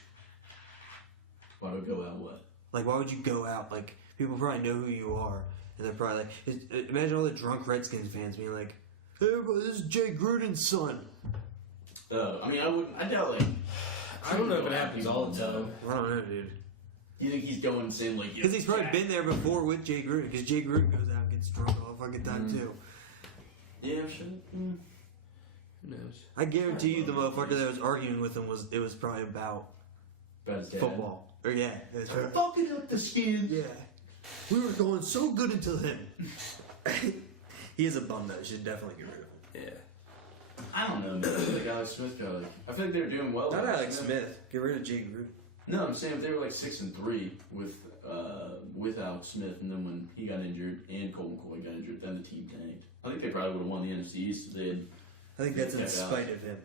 Why would go out what? Like, why would you go out? Like, people probably know who you are, and they're probably like, imagine all the drunk Redskins fans being like, "Hey, bro, this is Jay Gruden's son." I mean, I doubt like. I don't know if it happens all the time. I don't know, dude. You think he's going saying like? Because he's probably been there before with Jay Gruden. Because Jay Gruden goes out and gets drunk all the fucking time too. Yeah, sure. Who knows? I guarantee you, the motherfucker that was arguing with him was probably about His dad. football. Or yeah, it was probably, Fucking up the Skins. yeah. We were going so good until him. He is a bum though. You should definitely get rid of him. Yeah. I don't know, man. Like Alex Smith got like. I feel like they're doing well. Not Alex Smith. Get rid of Jay Gruden. No, I'm saying if they were like 6-3 with Alex Smith, and then when he got injured and Colt McCoy got injured, then the team tanked. I think they probably would have won the NFC East if they had. I think that's in Yeah, spite of him.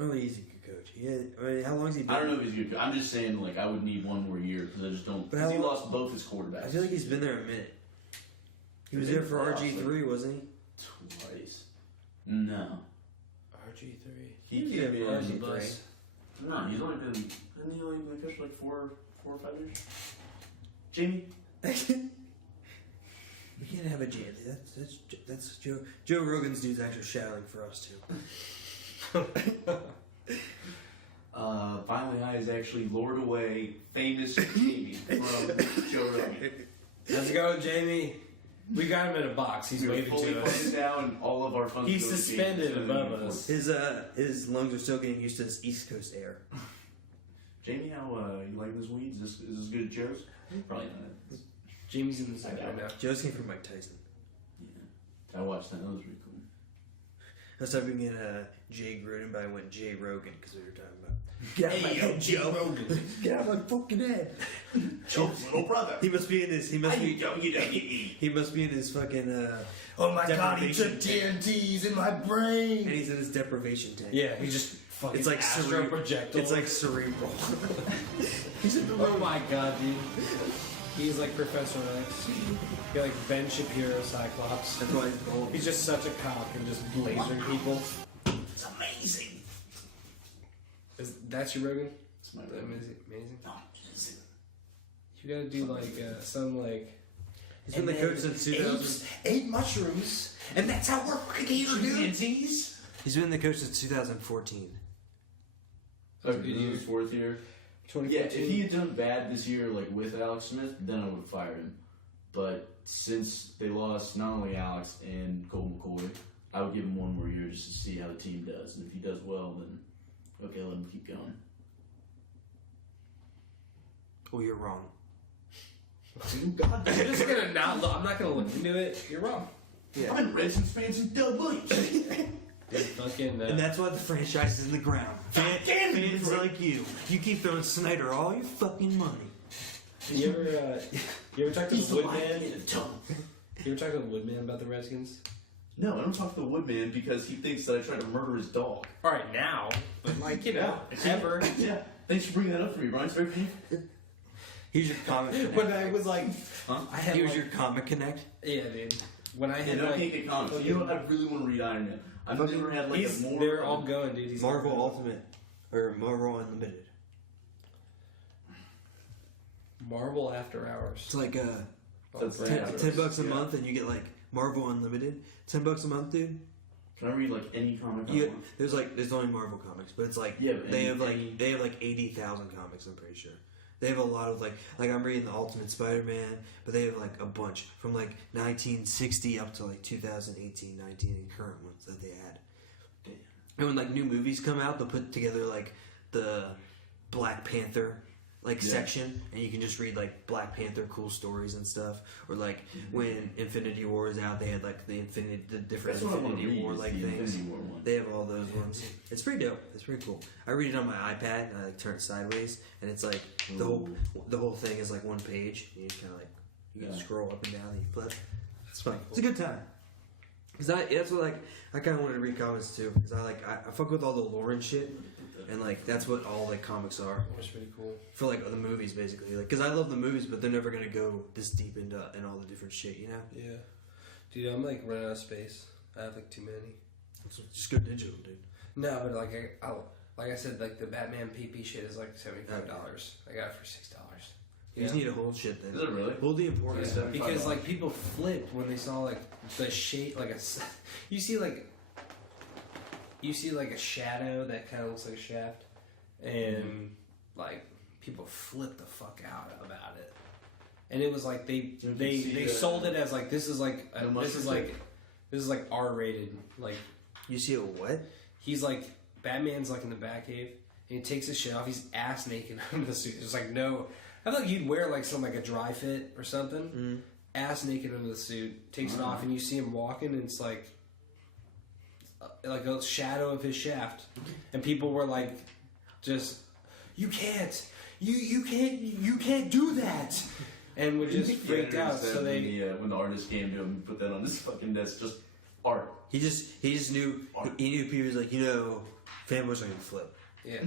Oh, he's a good coach. I mean, how long has he been? I don't know if he's good. I'm just saying, like, I would need one more year because I just don't. But how Because he long- lost both his quarterbacks. I feel like he's been there a minute. He was He there did for playoffs, RG3, wasn't twice. No, RG3. he Yeah, came in. RG3. No, he's only been. Hasn't he only been coached for like 4 or 5 years? Jamie. he? We can't have a jam. That's Joe. Joe Rogan's dude's actually shouting for us too. Finally, I is actually lured away famous Jamie from Joe Rogan. Let's go, Jamie. We got him in a box. He's We're waving fully to us. funded now, and all of our funds. He's go to suspended Jamie. above us. His lungs are still getting used to this East Coast air. Jamie, how you like this weed? Is this good at Joe's? Probably not. Jamie's in the zone right now. Joe's came from Mike Tyson. Yeah, I watched that. That was pretty cool. I was typing in Jay Gruden, but I went Jay Rogan because we were talking about. Get out of my head, Joe. Rogan. Get out of my fucking head. Joe's little brother. He must be in his. He must be. WWE. He must be in his fucking. Oh my god, he Deprivation took TNTs in my brain. And he's in his deprivation tank. Yeah, he just fucking It's like astro cerebral. projectile. It's like cerebral. Oh my god, dude. He's like Professor X. You're like Ben Shapiro Cyclops. That's why he's bald. He's just such a cock and just lasering people. It's amazing. That's your Rogan? It's my Is that Rogan. amazing? No, it's- You gotta do like some like. He's been the coach since 2000. Ate mushrooms, and that's how we're fucking here, dude. He's been the coach since 2014. That's a Like, good this is year. his 4th year. 2014. Yeah, if he had done bad this year, like with Alex Smith, then I would have fired him. But since they lost not only Alex and Colt McCoy, I would give him one more year just to see how the team does. And if he does well, then okay, let him keep going. Oh, you're wrong. God, I'm just gonna not look. I'm not gonna look into it. You're wrong. Yeah. I've been Redskins fan since Doug Williams. Fucking. And that's why the franchise is in the ground. Fans like you. You keep throwing Snyder all your fucking money. you ever talk to He's the the lion Woodman? in the tongue. You ever talk to the Woodman about the Redskins? No, I don't talk to the Woodman because he thinks that I tried to murder his dog. All right, now, but like you know, ever. Yeah, thanks for bringing that up for me, Brian. It's very painful. Here's your comic connect. When I was like, Huh? I had Here's like, your comic connect. yeah, dude. When I Yeah, had no, I can't like, get comics. You know what? I really want to read Iron Man. I've never had like a more. they're all going, dude. He's Marvel Ultimate. Or Marvel Unlimited. Marvel After Hours. It's like That's Brand. right. $10 a Yeah. month and you get like Marvel Unlimited. $10 a month, dude. Can I read like any comic I You, want? there's only Marvel comics, but it's like Yeah, but they any- have like 80,000 comics. I'm pretty sure they have a lot of like I'm reading the Ultimate Spider-Man, but they have like a bunch from like 1960 up to like 2018, 19, and current ones that they add. And when like new movies come out, they'll put together like the Black Panther like Yeah. section, and you can just read like Black Panther cool stories and stuff. Or like when Infinity War is out, they had like the different That's what I want to Infinity read. War is like the things. Infinity War one. They have all those ones. It's pretty dope. It's pretty cool. I read it on my iPad and I like turn it sideways, and it's like the whole thing is like one page. And you just kind of like you can Yeah. scroll up and down and you flip. It's fun. It's a good time. Cause that's what like I kind of wanted to read comics too, because I fuck with all the lore and shit, and like that's what all like comics are That's pretty cool. for like the movies basically. Like, cause I love the movies, but they're never gonna go this deep into all the different shit, you know. Yeah, dude, I'm like running out of space. I have like too many. So just go digital, dude. No, but like I said, like the Batman PP shit is like $75. I got it for $6. You just need to hold shit then. Is it really? Hold the important Yeah, stuff. because like people flipped when they saw like the shape, like you see like a shadow that kind of looks like a shaft, and like people flipped the fuck out about it, and it was like they sold it as like this is like R-rated. Like You see a what? he's like Batman's like in the Batcave, and he takes his shit off. He's ass naked under the suit. It's like no. I feel like you'd wear like some like a dry fit or something, ass naked under the suit, takes it off, and you see him walking, and it's like a shadow of his shaft, and people were like, just you can't do that, and we just freaked out. So when the artist came to him and put that on his fucking desk, just art. He just knew people was like, fanboys are gonna flip. yeah,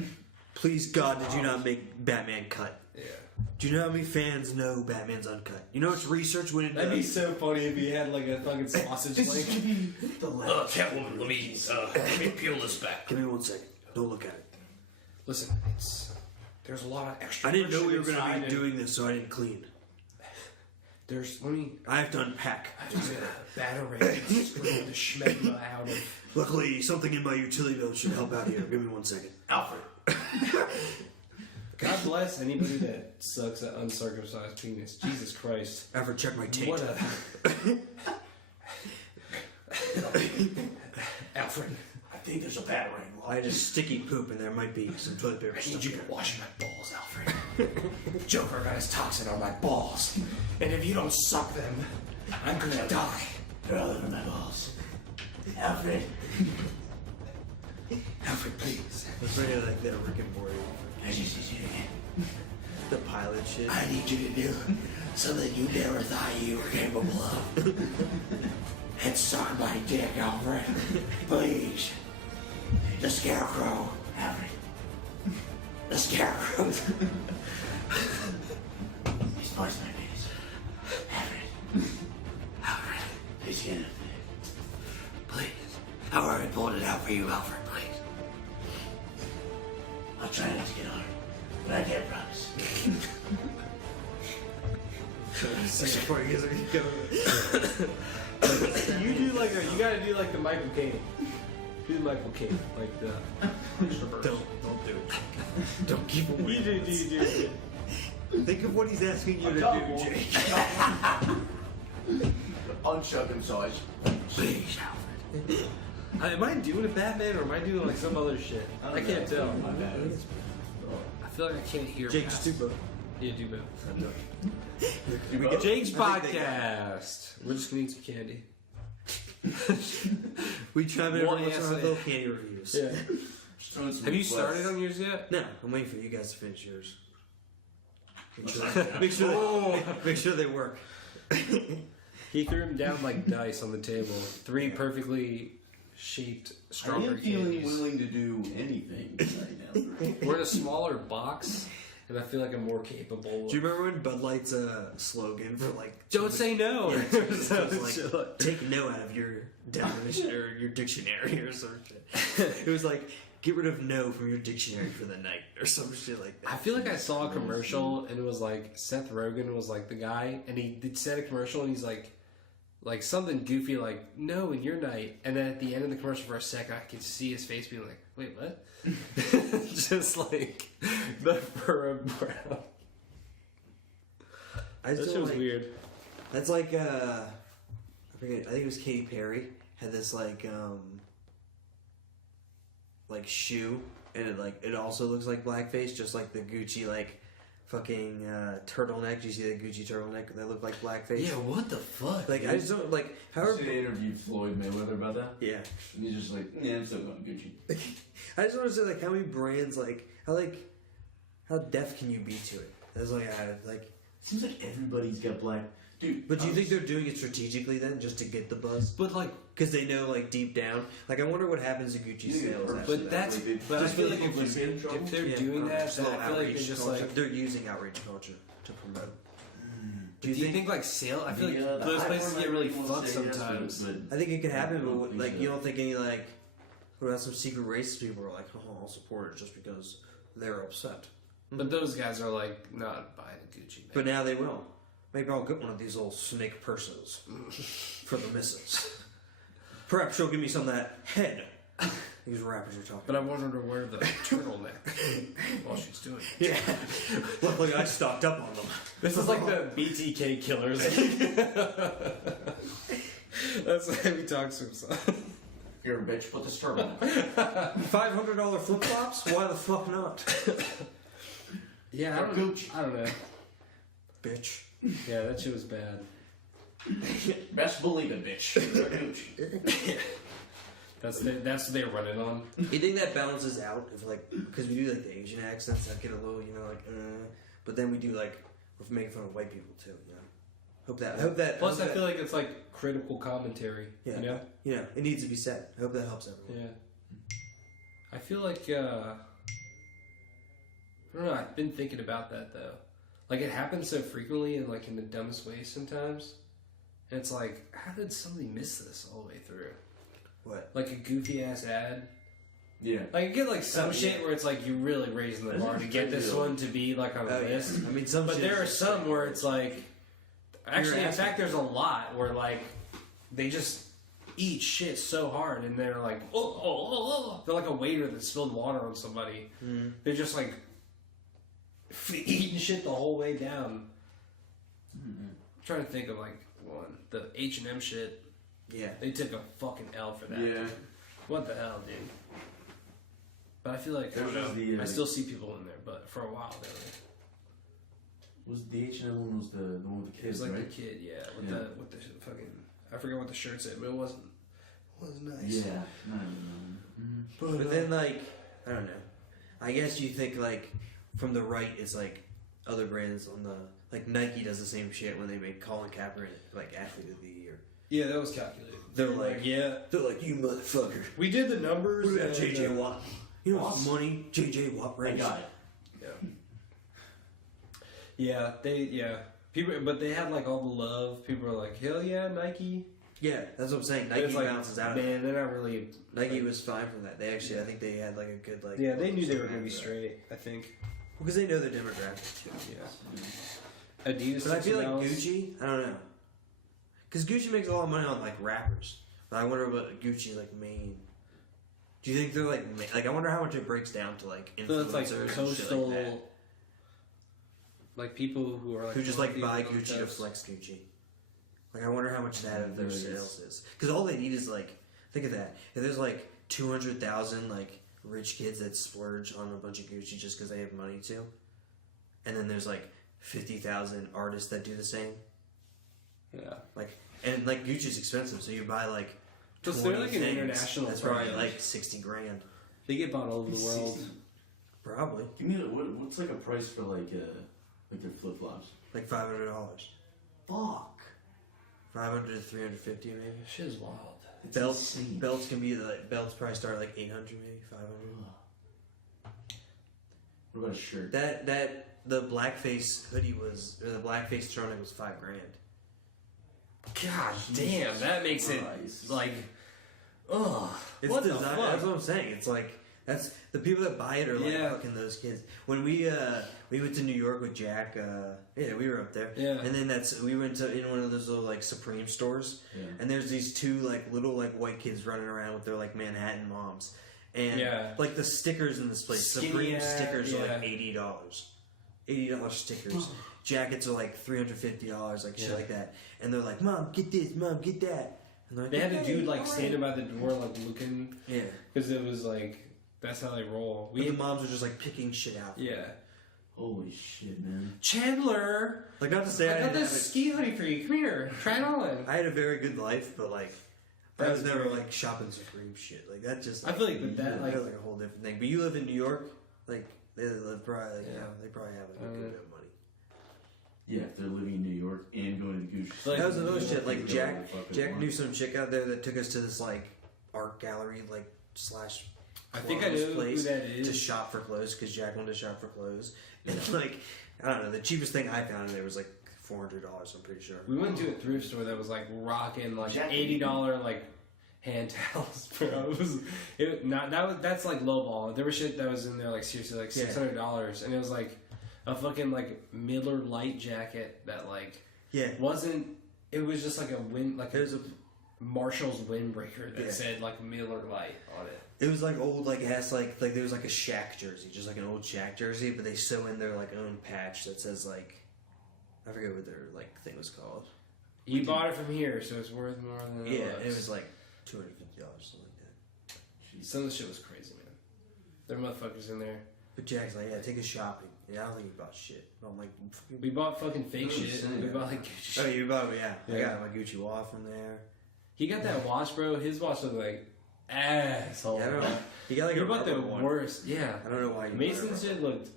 Please God, did you not make Batman cut? yeah. Do you know how many fans know Batman's uncut? You know it's research when it That'd be does. so funny if he had like a fucking sausage link. Catwoman, let me peel this back. Give me 1 second. Don't look at it. Listen, there's a lot of extra. I didn't know we were friction going to be inside, doing this, so I didn't clean. I have to unpack. There's a battery screwing the schmegma out of. Luckily, something in my utility belt should help out here. Give me 1 second. Alfred. God bless anybody that sucks an uncircumcised penis. Jesus Christ. Alfred, check my tape. What a. Alfred, I think there's a battering I had a sticky poop, and there might be some toilet paper I stuff need you here. to wash my balls, Alfred. Joker got his toxin on my balls. And if you don't suck them, I'm gonna die. They're all over my balls. Alfred. Alfred, please. Let's bring it like that Rick and Morty. I just need you again. The pilot shit. I need you to do something you never thought you were capable of. And suck my dick, Alfred. Please. The Scarecrow, Alfred. The Scarecrow. He's poisoned my penis. Alfred. Alfred. Please get it. Please. I've already pulled it out for you, Alfred. Please. I'll try not to get hard, but I can't promise. You do like you gotta do like the Michael Caine. Do the Michael Caine, like the. Don't do it. Don't keep him You do. Think of what he's asking you to do, Jake. Unchuck him, Sarge. Please, Alfred. Am I doing a Batman or am I doing like some other shit? I can't tell. My bad. I feel like I can't hear. Jake, past- just do both. Yeah, do both. I Jake's think they podcast. We're just gonna eat some candy. We try to One every once in a while essay. little candy reviews. Yeah. Just throwing some Have you requests. started on yours yet? No, I'm waiting for you guys to finish yours. Make sure they work. He threw them down like dice on the table. 3 perfectly shaped I strawberry am feeling candies. willing to do anything right now. We're in a smaller box, and I feel like I'm more capable. Do you remember when Bud Light's slogan for like Don't say no. Yeah, it was like, take no out of your definition or your dictionary or some shit. It was like, get rid of no from your dictionary for the night or some shit like I that. feel like I saw a commercial, and it was like Seth Rogen was like the guy, and he said a commercial, and he's like something goofy, like no in your night, and then at the end of the commercial for a second, I could see his face being like, wait, what? Just like the furrow brow. I That still shit was like, weird. That's like I forget. I think it was Katy Perry had this like shoe, and it also looks like blackface, just like the Gucci fucking turtleneck. Do you see the Gucci turtleneck that looked like blackface? Yeah, what the fuck? Like I just don't like. I However, interviewed Floyd Mayweather about that. yeah. And he's just like, yeah, I'm still going Gucci. I just want to say how many brands how deaf can you be to it? That's Seems like everybody's got black. Dude, But do you think they're doing it strategically then, just to get the buzz? But like, Because they know deep down. I wonder what happens to Gucci sales. after but that. that's. Like, But I just feel like like people get in trouble. if they're Yeah, doing that, just then all I feel like outrage they're just culture. like. They're using outrage culture to promote. Do you think like sale? I feel like The those high places format get really people fucked say yes, sometimes. but I think it could happen, I don't but think so. you don't think any what about some secret racist people are like, oh, I'll support it just because they're upset. But those guys are like not buying a Gucci bag. But now they will. Maybe I'll get one of these little snake purses for the missus. Perhaps she'll give me some of that head these rappers are talking But I want her to wear the turtleneck while she's doing it. Yeah. Luckily, I stocked up on them. This is like the BTK killers. That's how he talks to himself. Here, bitch, put this turtle on. $500 flip flops? Why the fuck not? Yeah, I don't know. Bitch. Yeah, that shit was bad. Best believe it, bitch. Gucci. That's what they're running on. You think that balances out if like because we do like the Asian accents that get a little but then we do like we're making fun of white people too. You know, hope that. Plus, I feel like it's like critical commentary. Yeah. You know. It needs to be said. I hope that helps everyone. Yeah. I feel like I don't know. I've been thinking about that though. Like it happens so frequently and like in the dumbest ways sometimes, and it's like, how did somebody miss this all the way through? What? Like a goofy ass ad. Yeah. Like you get like some shit where it's like you're really raising the bar to get this one to be like on the list. I mean, But there are some where it's like, actually, in fact, there's a lot where like they just eat shit so hard and they're like, oh. They're like a waiter that spilled water on somebody. Mm. They're just like eating shit the whole way down. I'm trying to think of like one, the H&M shit. Yeah. They took a fucking L for that. Yeah. What the hell, dude? But I feel like I don't know. I still see people in there, but for a while they were. Was the H&M one was the one with the It was kids, like right? the kid, with the fucking. I forget what the shirt said, but it wasn't nice. Yeah. No. But then like I don't know. I guess you think like from the right it's like other brands on the like Nike does the same shit when they make Colin Kaepernick like athlete of the year. Yeah, that was calculated. They're like yeah, they're like you motherfucker. we did the numbers. What about and, JJ Watt? You know what's money? JJ Watt, right? I got it. Yeah, people, but they had like all the love. People were like, hell yeah, Nike. Yeah, that's what I'm saying. But Nike it's like, bounces out. Man, they're not really. Nike was fine from that. They actually, I think they had like a good like. Yeah, they knew they were gonna be straight. I think. Because they know their demographic too. Yeah. Adidas. But I feel like else. Gucci, I don't know. Because Gucci makes a lot of money on like rappers. But I wonder about Gucci like Maine. Do you think they're like I wonder how much it breaks down to like So it's like influencers and shit coastal, like that. like people who are like Who just like wealthy buy on the Gucci to coast. flex Gucci. Like I wonder how much that of their sales is. Because all they need is like, think of that. If there's like 200,000 like rich kids that splurge on a bunch of Gucci just because they have money to, and then there's like 50,000 artists that do the same. Yeah. And like Gucci's expensive, so you buy like. Plus they're 20 like an things. international That's probably brand. like 60 grand. They get bought all over the world. Probably Give me what's like a price for like their flip flops? like $500. Fuck. 500 to 350 maybe. Shit is wild. Belts can be like belts probably start at like 800 maybe 500. What about a shirt? That the blackface hoodie was or the blackface turtleneck was $5 grand. God damn, that makes it like, ugh. It's What the design, fuck? That's what I'm saying. It's like that's the people that buy it are like fucking those kids. When we went to New York with Jack, we were up there. Yeah. And then we went to in one of those little like Supreme stores. Yeah. And there's these two like little like white kids running around with their like Manhattan moms. And like the stickers in this place, Skinny Supreme ass, stickers are like $80. $80 stickers. Jackets are like $350, like shit like that. And they're like, "Mom, get this. Mom, get that." And they're like, They had a "Okay, dude like all right." standing by the door like looking. Yeah. Because it was like, that's how they roll. The moms are just like picking shit out. Yeah. Holy shit, man. Chandler! Like not to say I got didn't this have it- ski hoodie for you. Come here. Try it on. I had a very good life, but like I That's was never great. like shopping Supreme shit. Like that just I feel like with that, like, that's like a whole different thing. But you live in New York, like they live probably like, Yeah. they probably have like, a good bit of money. Yeah, if they're living in New York and going to the Gucci. Like, That was another shit. Like Go Jack where the fuck they Jack want. knew some chick out there that took us to this like art gallery like slash I think I clothes know place who that is. to shop for clothes because Jack wanted to shop for clothes. And like I don't know, the cheapest thing I found in there was like $400. I'm pretty sure. We went to a thrift store that was like rocking like Jack- $80 like hand towels, bro. That's like lowball. There was shit that was in there like seriously like $600, and it was like a fucking like Miller Lite jacket that like wasn't. It was just like a wind like there's a Marshall's windbreaker that said like Miller Lite on it. It was like old, like it has like there was like a Shaq jersey, just like an old Shaq jersey, but they sew in their like own patch that says like I forget what their like thing was called. You bought it from here, so it's worth more than it was like $250, something like that. Some of the shit was crazy, man. There are motherfuckers in there. But Jack's like, take us shopping. Yeah, I don't think you bought shit. I'm like, we bought fucking fake shit. We bought like Gucci shit. Oh, you bought I got my Gucci watch from there. He got that watch, bro. His watch was like asshole. Yeah, I don't know. He got like you a bought the one. worst. Yeah, I don't know why. Mason's shit looked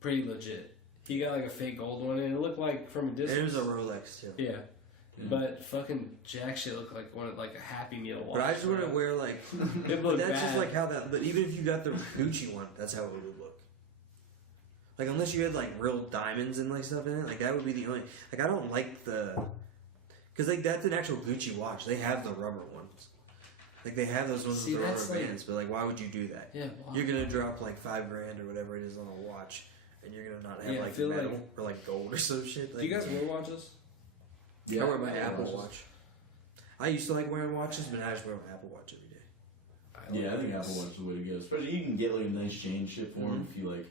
pretty legit. He got like a fake gold one, and it looked like from a distance. And it was a Rolex too. Yeah. But fucking Jack shit looked like one of like a Happy Meal watch. But I just wouldn't wear like. It but looked that's bad. just like how that. But even if you got the Gucci one, that's how it would look. Like unless you had like real diamonds and like stuff in it, like that would be the only. Like I don't like the. Because like that's an actual Gucci watch. They have the rubber ones. Like they have those ones with the rubber bands. But like, why would you do that? Yeah. Wow. You're gonna drop like $5,000 or whatever it is on a watch, and you're gonna not have Yeah, I like feel metal like- or like gold or some shit. Like, Do you guys wear watches? I wear my I wear Apple watches. Watch. I used to like wearing watches, but now I just wear my Apple Watch every day. I think Apple Watch is the way to go. Especially you can get like a nice chain shit for them if you like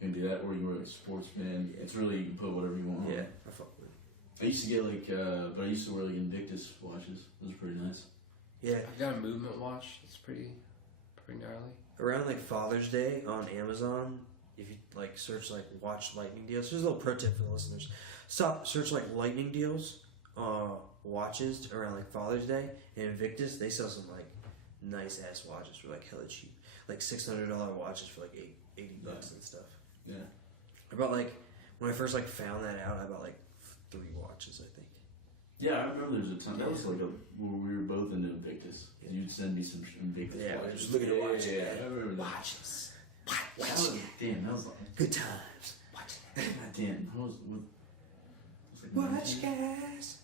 can do that, or you can wear like a sportsman. It's really you can put whatever you want. Yeah, on. I fuck with it. I used to get like, but I used to wear like Invictus watches. Those are pretty nice. Yeah, I've got a movement watch. It's pretty gnarly. around like Father's Day on Amazon, if you like search like watch lightning deals. Here's a little pro tip for the listeners: search like lightning deals, watches around like Father's Day, and Invictus they sell some like nice ass watches for like hella cheap, like $600 watches for like $80 and stuff. Yeah. I bought like when I first like found that out, I bought like 3 watches, I think. Yeah, I remember there was a time that was like where we were both into Invictus. You'd send me some Invictus Yeah, watches. just looking at watches. Yeah, I remember that. Watches. That was, damn, that was like Good times. Watch. God damn. I was like, Watch, guys.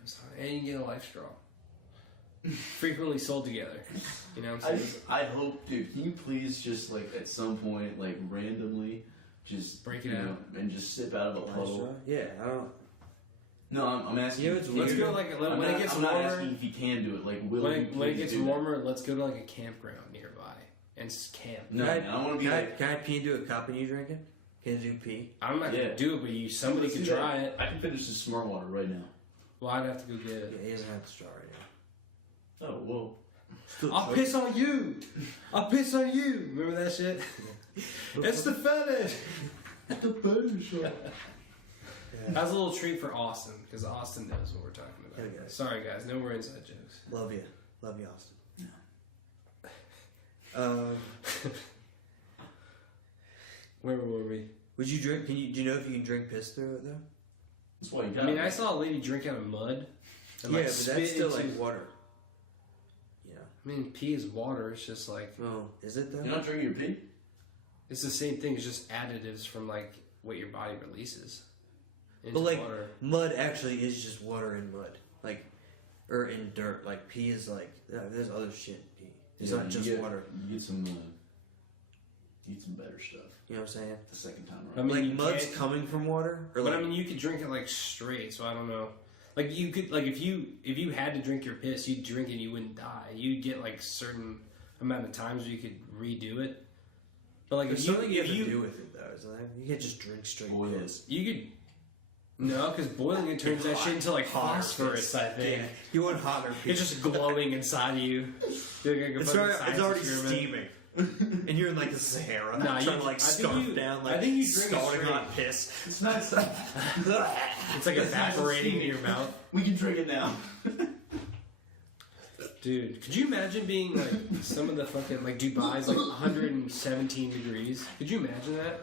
I'm sorry. And you get a life straw. Frequently sold together. You know what I'm saying? I hope, dude. Can you please just like at some point, like randomly, just Break it you out. know, and just sip out of a puddle? Yeah, I don't. No, I'm asking. You know, it's Let's weird. go like I'm when not, it gets I'm not warmer. asking if he can do it. Like, will When he it please gets do that? warmer, let's go to like a campground nearby and just camp. No, Can I want to be Can I, like. can I pee into a cup and you drink it? Can you do pee? I'm not Yeah. gonna do it, but somebody Let's could do that. try it. I can finish this smart water right now. Well, I'd have to go get Yeah, it. he doesn't have the straw right now. Oh well. I'll piss on you. I'll piss on you. Remember that shit? It's the fetish. The butter shop. That's a little treat for Austin because Austin knows what we're talking about. Yeah, guys. Sorry, guys. No more inside jokes. Love you, Austin. Where were we? Would you drink? Do you know if you can drink piss through it though? That's why you got. I mean, I saw a lady drink out of mud. And, Yeah, like, but spit that's still into- like water. Yeah. I mean, pee is water. It's just like Oh, is it though? You're not drinking your pee. it's the same thing. It's just additives from like what your body releases into But like water. mud actually is just water in mud, like or in dirt. Like pee is like there's other shit in pee. It's not you just get, water. You get some. You get some better stuff You know what I'm saying? the second time I around. mean, you Like mud's can't- coming from water, or But like I mean, you could drink it like straight. So I don't know. Like you could like if you had to drink your piss, you'd drink it. and You wouldn't die. You'd get like certain amount of times where you could redo it. But like there's if you something you if have you to do with it though. Isn't there? You can't just drink straight Boil it. piss. you could no, because boiling it turns that shit into like Hotter phosphorus. piss. I think Yeah. You want hotter piss? it's just glowing inside of you. It's already steaming. And you're in like the Sahara, Nah, trying you- to like I think scarf you- down, I like think you drink it scalding straight. hot piss. It's not. It's like evaporating in your mouth. We can drink it now. Dude, could you imagine being like some of the fucking like Dubai's like 117 degrees? Could you imagine that?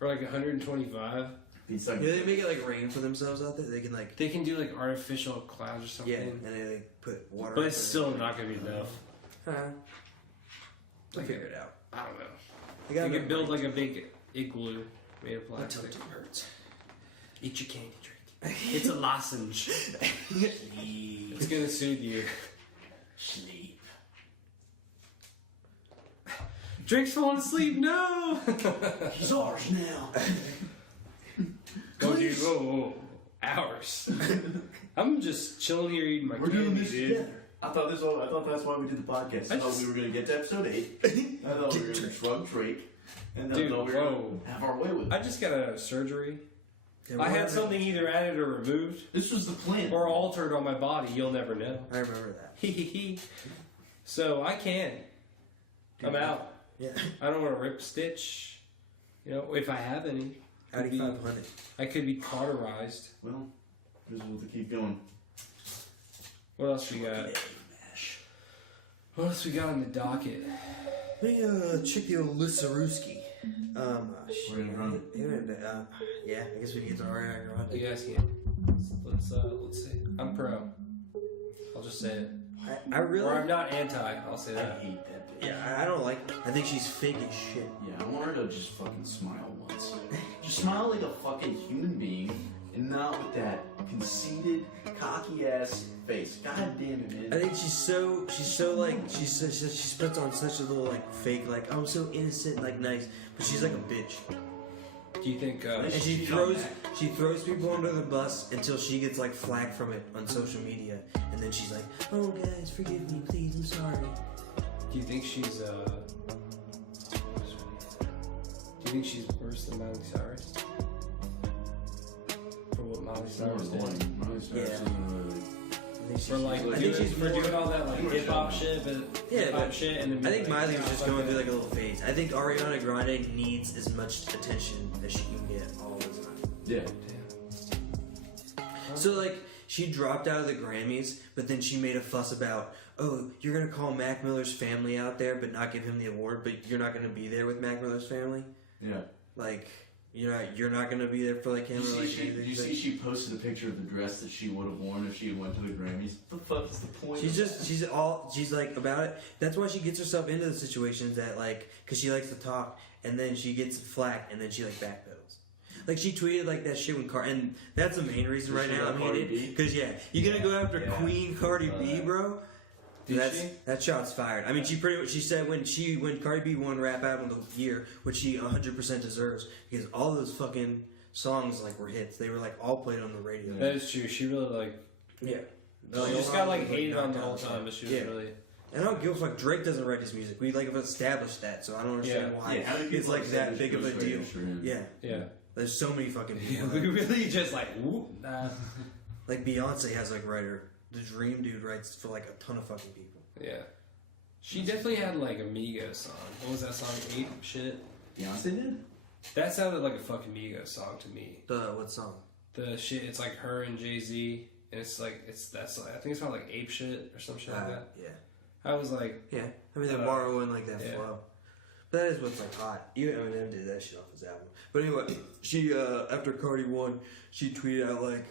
Or like 125? It's like, Yeah, they make it like rain for themselves out there. They can like They can do like artificial clouds or something. yeah, and they like put water. But up it's in it. still not gonna be enough. They'll figure it out. I don't know. They You gotta could build like a big igloo made of My plastic. tongue hurts. Eat your candy drink. It's a lozenge. sleep. It's gonna soothe you. Sleep. Drake's falling asleep. No. He's ours now. Go, dude. Whoa. Ours. I'm just chilling here eating my We're candy, doing this dude. together. I thought that's why we did the podcast. I thought we were gonna get to episode 8. I thought we were gonna shrug Drake, and then I Dude, thought we were gonna have our way with it. I just got out of surgery. Yeah, I had something either added or removed This was the plan. or altered on my body. You'll never know. I remember that. So I can. I'm out. Yeah. I don't want to rip stitch. You know, if I have any. Audi 500. I could be cauterized. Well, just we'll have to keep going. What else we got? What else we got on the docket? Let me check the old Lissaruski. We're gonna run. Yeah, I guess we can get to Ariana Grande. You guys can. Let's see. I'm pro. I'll just say it. I really. Or I'm not anti. I'll say I that. hate that bitch. Yeah, I don't like. I think she's fake as shit. Yeah, I want her to just fucking smile once. Just smile like a fucking human being, and not with that conceited, cocky ass face. God damn it, man. I think she's so like she puts on such a little like fake like I'm so innocent like nice, but she's like a bitch. Do you think? And she throws people under the bus until she gets like flack from it on social media, and then she's like, "Oh guys, forgive me, please, I'm sorry." Do you think she's Do you think she's worse than Miley Cyrus? For what Miley Cyrus did? Yeah. For like, I think she's for doing all that like hip hop shit, but Yeah, hip hop but shit, and then I think like, Miley was just going through like a little phase. I think Ariana Grande needs as much attention as she can get all the time. Yeah. So like she dropped out of the Grammys, but then she made a fuss about, oh, you're gonna call Mac Miller's family out there, but not give him the award, but you're not gonna be there with Mac Miller's family. Yeah. Like you're not gonna be there for like him or like anything. Did you see she posted a picture of the dress that she would have worn if she went to the Grammys? What the fuck is the point? She's like about it. That's why she gets herself into the situations that like, cause she likes to talk, and then she gets flack, and then she like backpedals. Like she tweeted like that shit when and that's the main reason right now. Because you're gonna go after Queen Cardi B, bro. That shot's fired. I mean, she said when Cardi B won Rap Album of the Year, which she 100% deserves, because all those fucking songs like were hits. They were like all played on the radio. That is true. She really like. Yeah. She just got like hated on the whole time, but she was really. And I don't give a fuck. Drake doesn't write his music. We like have established that, so I don't understand why it's like that big of a deal. Yeah. Yeah. There's so many fucking people. We really just like whoop. Nah. Like Beyonce has like writer. The Dream Dude writes for like a ton of fucking people. Yeah. She definitely had like a Migos song. What was that song? 8 shit. Beyonce did? That sounded like a fucking Migos song to me. What song? The shit. It's like her and Jay-Z, and it's like I think it's called like Ape Shit or some shit like that. Yeah. I was like, yeah. I mean, they're borrowing like that flow. But that is what's like hot. Even Eminem did that shit off his album. But anyway, she after Cardi won, she tweeted out like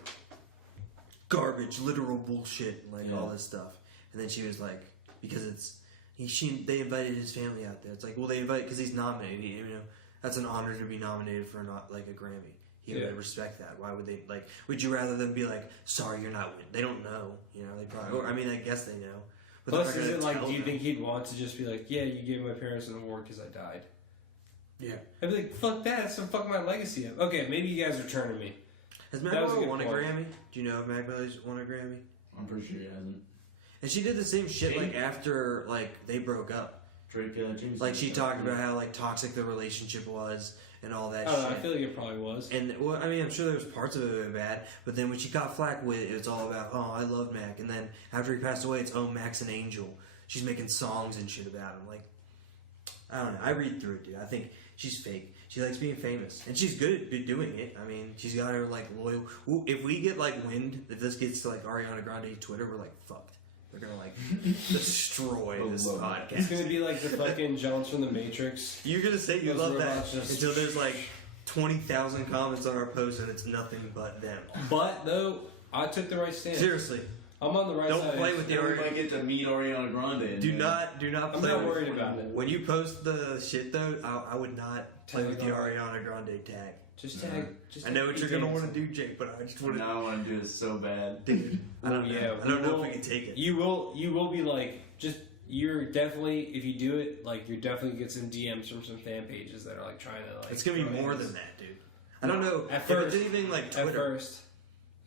garbage, literal bullshit, and like all this stuff. And then she was like, because they invited his family out there. It's like, well, they invited because he's nominated. You know, that's an honor to be nominated for like a Grammy. He would respect that. Why would they like? Would you rather them be like, sorry, you're not winning? They don't know. You know, they probably. Or I mean, I guess they know. But plus, is it like? Do you think he'd want to just be like, yeah, you gave my parents an award because I died? Yeah. I'd be like, fuck that. That's some fuck my legacy up. Okay, maybe you guys are turning me. Has Mac Miller won a Grammy? Do you know if Mac Miller's won a Grammy? I'm pretty sure he hasn't. And she did the same shit like after like they broke up. Drake, James. Like she talked about how like toxic the relationship was and all that shit. I feel like it probably was. And well, I mean, I'm sure there was parts of it that were bad, but then when she got flack with it, it's all about I love Mac. And then after he passed away, it's Mac's an angel. She's making songs and shit about him. Like I don't know. I read through it, dude. I think she's fake. She likes being famous, and she's good at doing it. I mean, she's got her like loyal. Ooh, if we get like wind, if this gets to like Ariana Grande Twitter, we're like fucked. They're gonna like destroy this podcast. It's gonna be like the fucking Jones from the Matrix. You're gonna say you love that just... until there's like 20,000 comments on our post and it's nothing but them. But though, I took the right stance. Seriously, I'm on the right side. Don't play with the Ariana. Might get to meet Ariana Grande. Do not play. I'm not worried about it. When you post the shit though, I would not play with the Ariana Grande tag. Just tag. I know what you're gonna want to do, Jake, but I just want to. Now I want to do this so bad, dude. I don't know if we can take it. You will be like, just you're definitely, if you do it, like, you're definitely gonna get some DMs from some fan pages that are like trying to like. It's gonna be more than that, dude. I don't know At if first, it's anything like Twitter.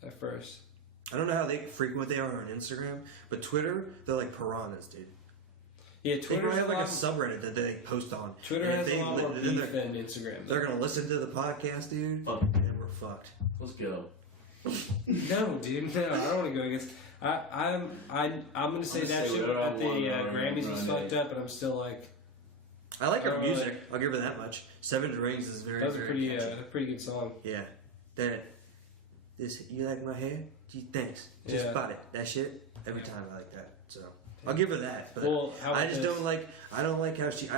At first. I don't know how frequent they are on Instagram, but Twitter, they're like piranhas, dude. Yeah, They Twitter probably have like a subreddit that they post on. Twitter And has if a lot more then beef than Instagram. They're gonna listen to the podcast, dude. Fuck. And we're fucked. Let's go. No, dude, no, I don't want to go against. I'm gonna say that shit whatever I at the want, Grammys was Grande. fucked up, but I'm still like, I like her Oh, music. really? I'll give her that much. Seven Rings is very, that was a very pretty catchy. pretty good song. Yeah. You like my hair? Gee, thanks. Just Yeah. bought it. That shit. Every time I like that. So I'll give her that. But Well, how I about just this? don't like. I don't like how she.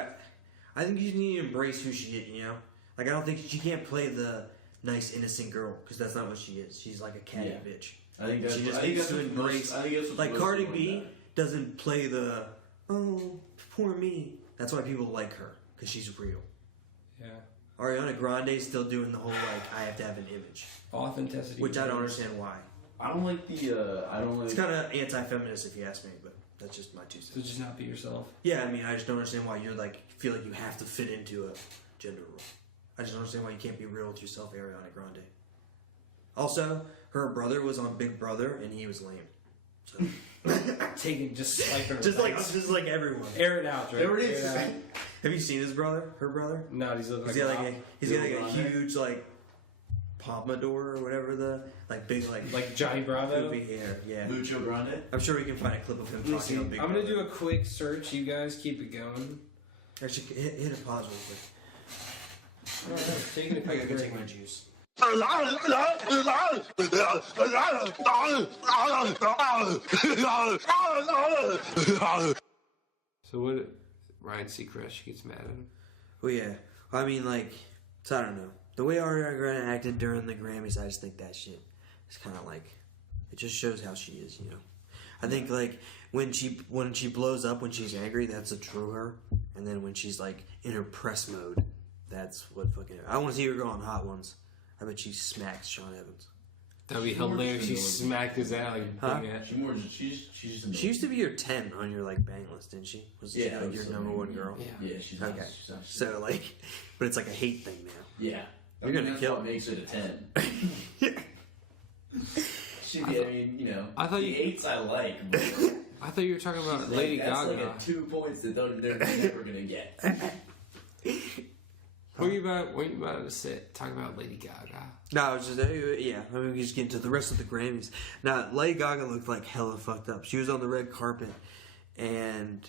I think you need to embrace who she is. You know, like I don't think she can't play the nice innocent girl because that's not what she is. She's like a catty Yeah. bitch. I think that's She just I think needs that's to what most- embrace. I think that's what Like most Cardi people B like doesn't play the poor me. That's why people like her because she's real. Yeah, Ariana Grande's still doing the whole like I have to have an image, authenticity, which I don't understand why. I don't like the. I don't like. It's kind of anti-feminist if you ask me, but that's just my 2 cents. So just not be yourself. Yeah, I mean, I just don't understand why you're like feel like you have to fit into a gender role. I just don't understand why you can't be real with yourself, Ariana Grande. Also, her brother was on Big Brother and he was lame. So Taking just swiping. just like everyone. air it out, right? There it Air is. out. Have you seen his brother? Her brother? No, he's looking He's like, got like he's got like a Grande? huge like pompadour or whatever the like big like Johnny Bravo. poofy hair. Yeah. Mucho Grande. I'm sure we can find a clip of him Let me see. talking on Big I'm gonna Brother. do a quick search. You guys keep it going. Actually, hit a pause real quick. Taking a I quick gotta go break. take my juice. So what? Ryan Seacrest gets mad at him. Well, yeah. I mean, like, so I don't know. The way Ariana Grande acted during the Grammys, I just think that shit is kind of like, it just shows how she is, you know. I think like when she blows up when she's angry, that's a true her, and then when she's like in her press mode, that's what fucking. I want to see her go on Hot Ones. I bet she smacks Sean Evans. That'd be hilarious. She smacked his ass like Huh? big ass. She's just. In the, She used to be your 10 on your like bang list, didn't she? Was she Yeah, like it your was number something, one girl? Yeah. Yeah, she's Okay. not. She's not. So like, but it's like a hate thing now. Yeah. You're gonna that's kill what me. makes it a 10. I mean, you know, I thought the you- 8s I like, but I thought you were talking about like, Lady that's Gaga. like a 2 points that they're never gonna get. What were you about to say? Talk about Lady Gaga. No, I was just yeah. I mean, we just get into the rest of the Grammys. Now, Lady Gaga looked like hella fucked up. She was on the red carpet, and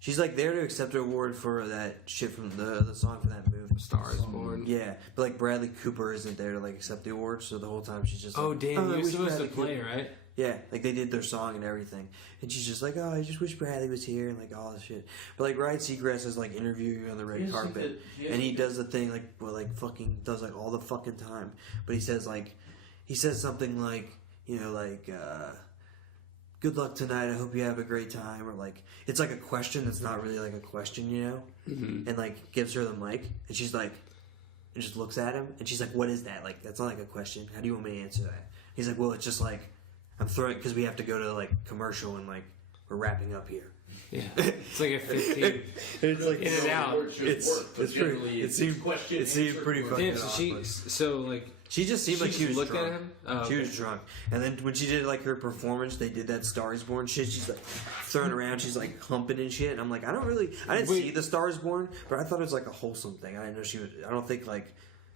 she's like there to accept her award for that shit from the song for that movie. Star is Born. Yeah, but like Bradley Cooper isn't there to like accept the award, so the whole time she's just like, Oh damn! I You were wish supposed to Bradley play, Cooper-" right? Yeah, like they did their song and everything, and she's just like, oh, I just wish Bradley was here and like all this shit. But like Ryan Seacrest is like interviewing you on the red has carpet, like the- and he does the thing like well, like fucking does like all the fucking time. But he says something like you know like good luck tonight. I hope you have a great time, or like it's like a question that's not really like a question, you know, and like gives her the mic, and she's like. And just looks at him, and she's like, "What is that? Like, that's not like a question. How do you want me to answer that?" He's like, "Well, it's just like I'm throwing because we have to go to like commercial and like we're wrapping up here." Yeah, it's like a 15. It's like In and out. It's pretty. It seemed pretty fucking Damn, so like She just seemed like she was looking drunk. at him. Oh, She okay. was drunk, and then when she did like her performance, they did that Star Is Born shit. She's like throwing around, she's like humping and shit. And I'm like, I didn't Wait. see the Star Is Born, but I thought it was like a wholesome thing. I didn't know she was. I don't think like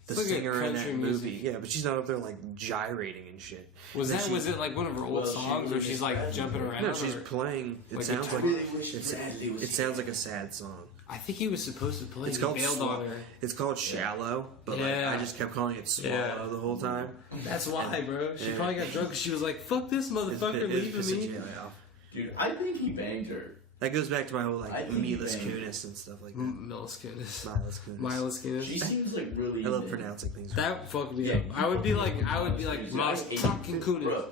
the It's like a singer in that country movie. music. Yeah, but she's not up there like gyrating and shit. Was And that she- was it like one of her old Well, she songs where was she's like jumping around? No, she's or- playing. It Like sounds guitar. like really wish Bradley was it sounds like a sad song. I think he was supposed to play. It's He called bailed on her. It's called Shallow, but Yeah. like I just kept calling it Swallow Yeah. the whole time. That's why, bro. She Yeah. probably got drunk because she was like, "Fuck this motherfucker, leaving me." Dude, I think he banged her. That goes back to my whole I like think he Milas banged. Kunis and stuff like that. Miles Kunis. Milas Kunis. Miles Kunis. She seems like really. I love into it. pronouncing things. That fucked me Yeah, up. I would be like, Dude, Miles I- fucking Kunis. Bro,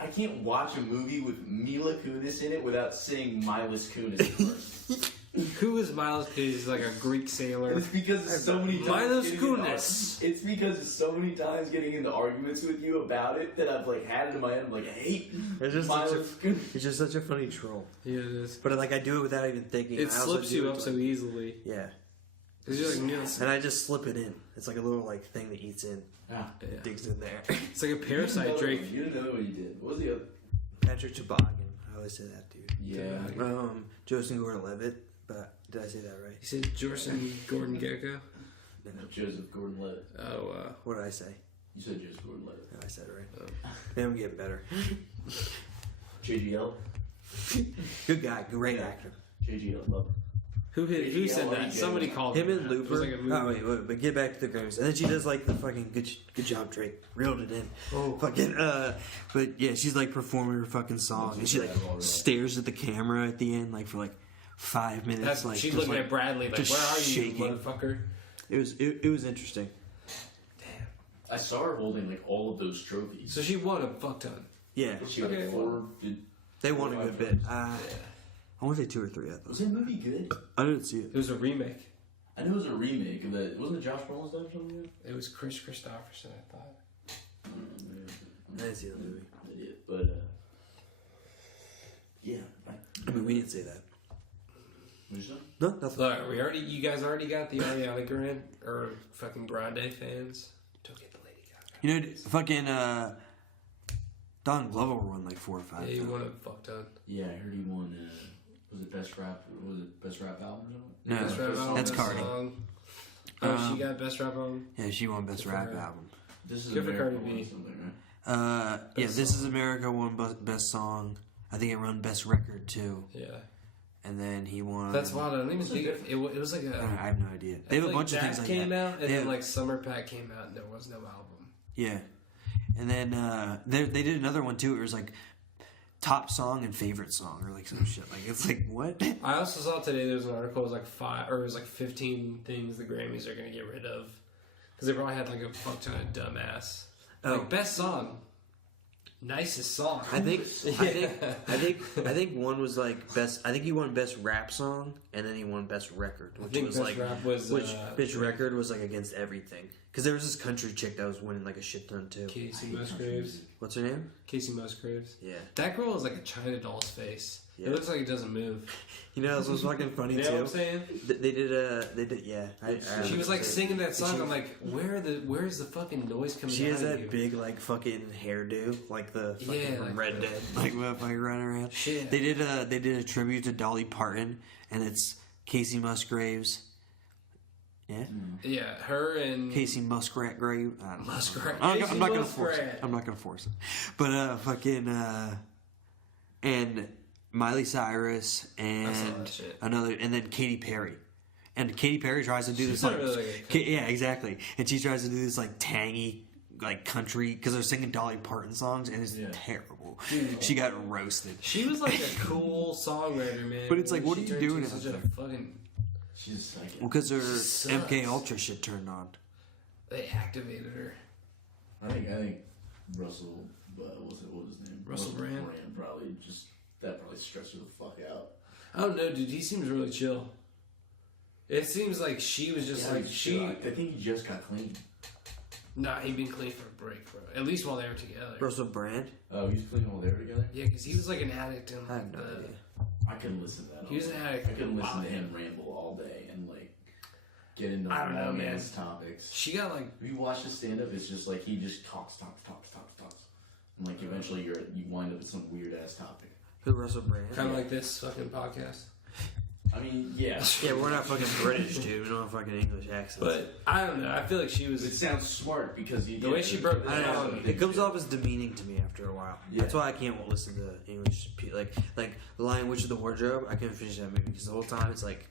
I can't watch a movie with Mila Kunis in it without saying Milas Kunis first. Who is Milos? Because he's like a Greek sailor. It's because it's so many times. Milos getting into Kunis. It's because it's so many times getting into arguments with you about it that I've like had it in my head. I'm like, I hate It's just Milos Kunis. He's just such a funny troll. Yeah, it is. But like I do it without even thinking. It I also slips do you it up to, so easily. Yeah. Because you're like Nielsen. And I just slip it in. It's like a little like thing that eats in, Ah, Yeah. digs in there. It's like a parasite, Drake. You didn't know what he did. What was the other? Patrick Toboggan. I always say that dude. Yeah. Joseph Gordon-Levitt. But did I say that right? You said Jorson Gordon Gecko? Joseph Gordon-Levitt. Oh, What did I say? You said Joseph Gordon-Levitt. No, I said it right. Maybe I'm getting better. JGL. Good guy. Great actor. JGL. Love him. who said that? Somebody called Him him and that. It was Looper. like a movie. Oh wait, but get back to the Grammys. And then she does like the fucking good job, Drake. Reeled it in. Oh. Fucking but yeah, she's like performing her fucking song, and she like stares at the camera at the end, like for like 5 minutes. That's, like she's just, looking like, at Bradley like, just where are you, shaking. motherfucker? It was interesting. I saw her holding like all of those trophies. So she won a fuck ton. Yeah, She had Okay. like four. they won a good bit. I want to say 2 or 3. I thought. Was that movie good? I didn't see it. It was a remake. I know it was a remake of that. Wasn't it Josh Brolin's done or something? It was Chris Christopherson, I thought. I didn't see the movie. Idiot, but yeah. I mean, we didn't say that. What'd you say? No, nothing. Look, you guys already got the Ariana Grande or fucking Grande fans. Don't get the Lady Gaga. You know, fucking Don Glover won like 4 or 5. Yeah, you won a fuck ton. Yeah, I heard he won. Was it best rap? Was it best rap album or something? No, Best rap album, that's best Cardi. song. Oh, she got best rap album. Yeah, she won best Good for rap her. album. This is Good for America Cardi won B. something, right? Yeah, This Is America won best song. I think it won best record too. Yeah. And then he won. That's wild. I don't even think it was like I a. have no idea. They have a bunch of that things like came that. out, and They then have- like Summer Pack came out, and there was no album. Yeah, and then they did another one too. It was like top song and favorite song or like some shit. Like it's like what? I also saw today there was an article. It was like 15 things the Grammys are gonna get rid of because they probably had like a fuck ton of dumbass. Oh. Like best song, nicest song. I think one was like best. I think he won best rap song, and then he won best record, which think was best like rap was, best record was like against everything. Because there was this country chick that was winning like a shit ton too. Casey Musgraves. What's her name? Casey Musgraves. Yeah. That girl is like a China doll's face. Yeah. It looks like it doesn't move. You know, this was fucking funny You know too. what I'm saying? They did, yeah. She was like singing that song. I'm like, where's the fucking noise coming She out has of that you? big like fucking hairdo, like the fucking Yeah, from like Red Dead, like motherfucker running around. Shit. They did a tribute to Dolly Parton, and it's Casey Musgraves. Yeah, Yeah, her and Casey Muskrat Grave. I don't know. Muskrat. I'm Casey not gonna force it. Muskrat. I'm not gonna force it. But and Miley Cyrus I saw and that shit. another, and then Katy Perry. And Katy Perry tries to do She's this not like, really like a country. yeah, exactly. And she tries to do this like tangy, like country, because they're singing Dolly Parton songs, and it's terrible. She got roasted. She was like a cool songwriter, man. But it's like, what She are you turned doing into out such a there? fucking. She's a psycho. Well, because her sucks. MK Ultra shit turned on. They activated her. I think Russell. What was his name? Russell Brand? probably stressed her the fuck out. Oh no, dude, he seems really chill. It seems like she was just like she. I think he just got clean. Nah, he'd been clean for a break, bro. At least while they were together. Russell Brand? Oh, he's clean while they were together. Yeah, because he was like an addict in I like have no idea. I couldn't listen to that. He was all an day. addict I couldn't for a listen while, to him yeah. ramble all day and like get into I don't know, man. romance topics. She got like If you watch the stand up, it's just like he just talks. And like eventually you wind up with some weird ass topic. Who, Russell Brand? kind of like this fucking podcast. I mean, yeah. Yeah, we're not fucking British, dude. We don't have fucking English accents. But I don't know. I feel like she It was. sounds smart because The way she broke I it don't down. know. It comes off as demeaning to me after a while. Yeah. That's why I can't listen to English. Like The Lion, Witch, of the Wardrobe. I couldn't finish that movie because the whole time it's like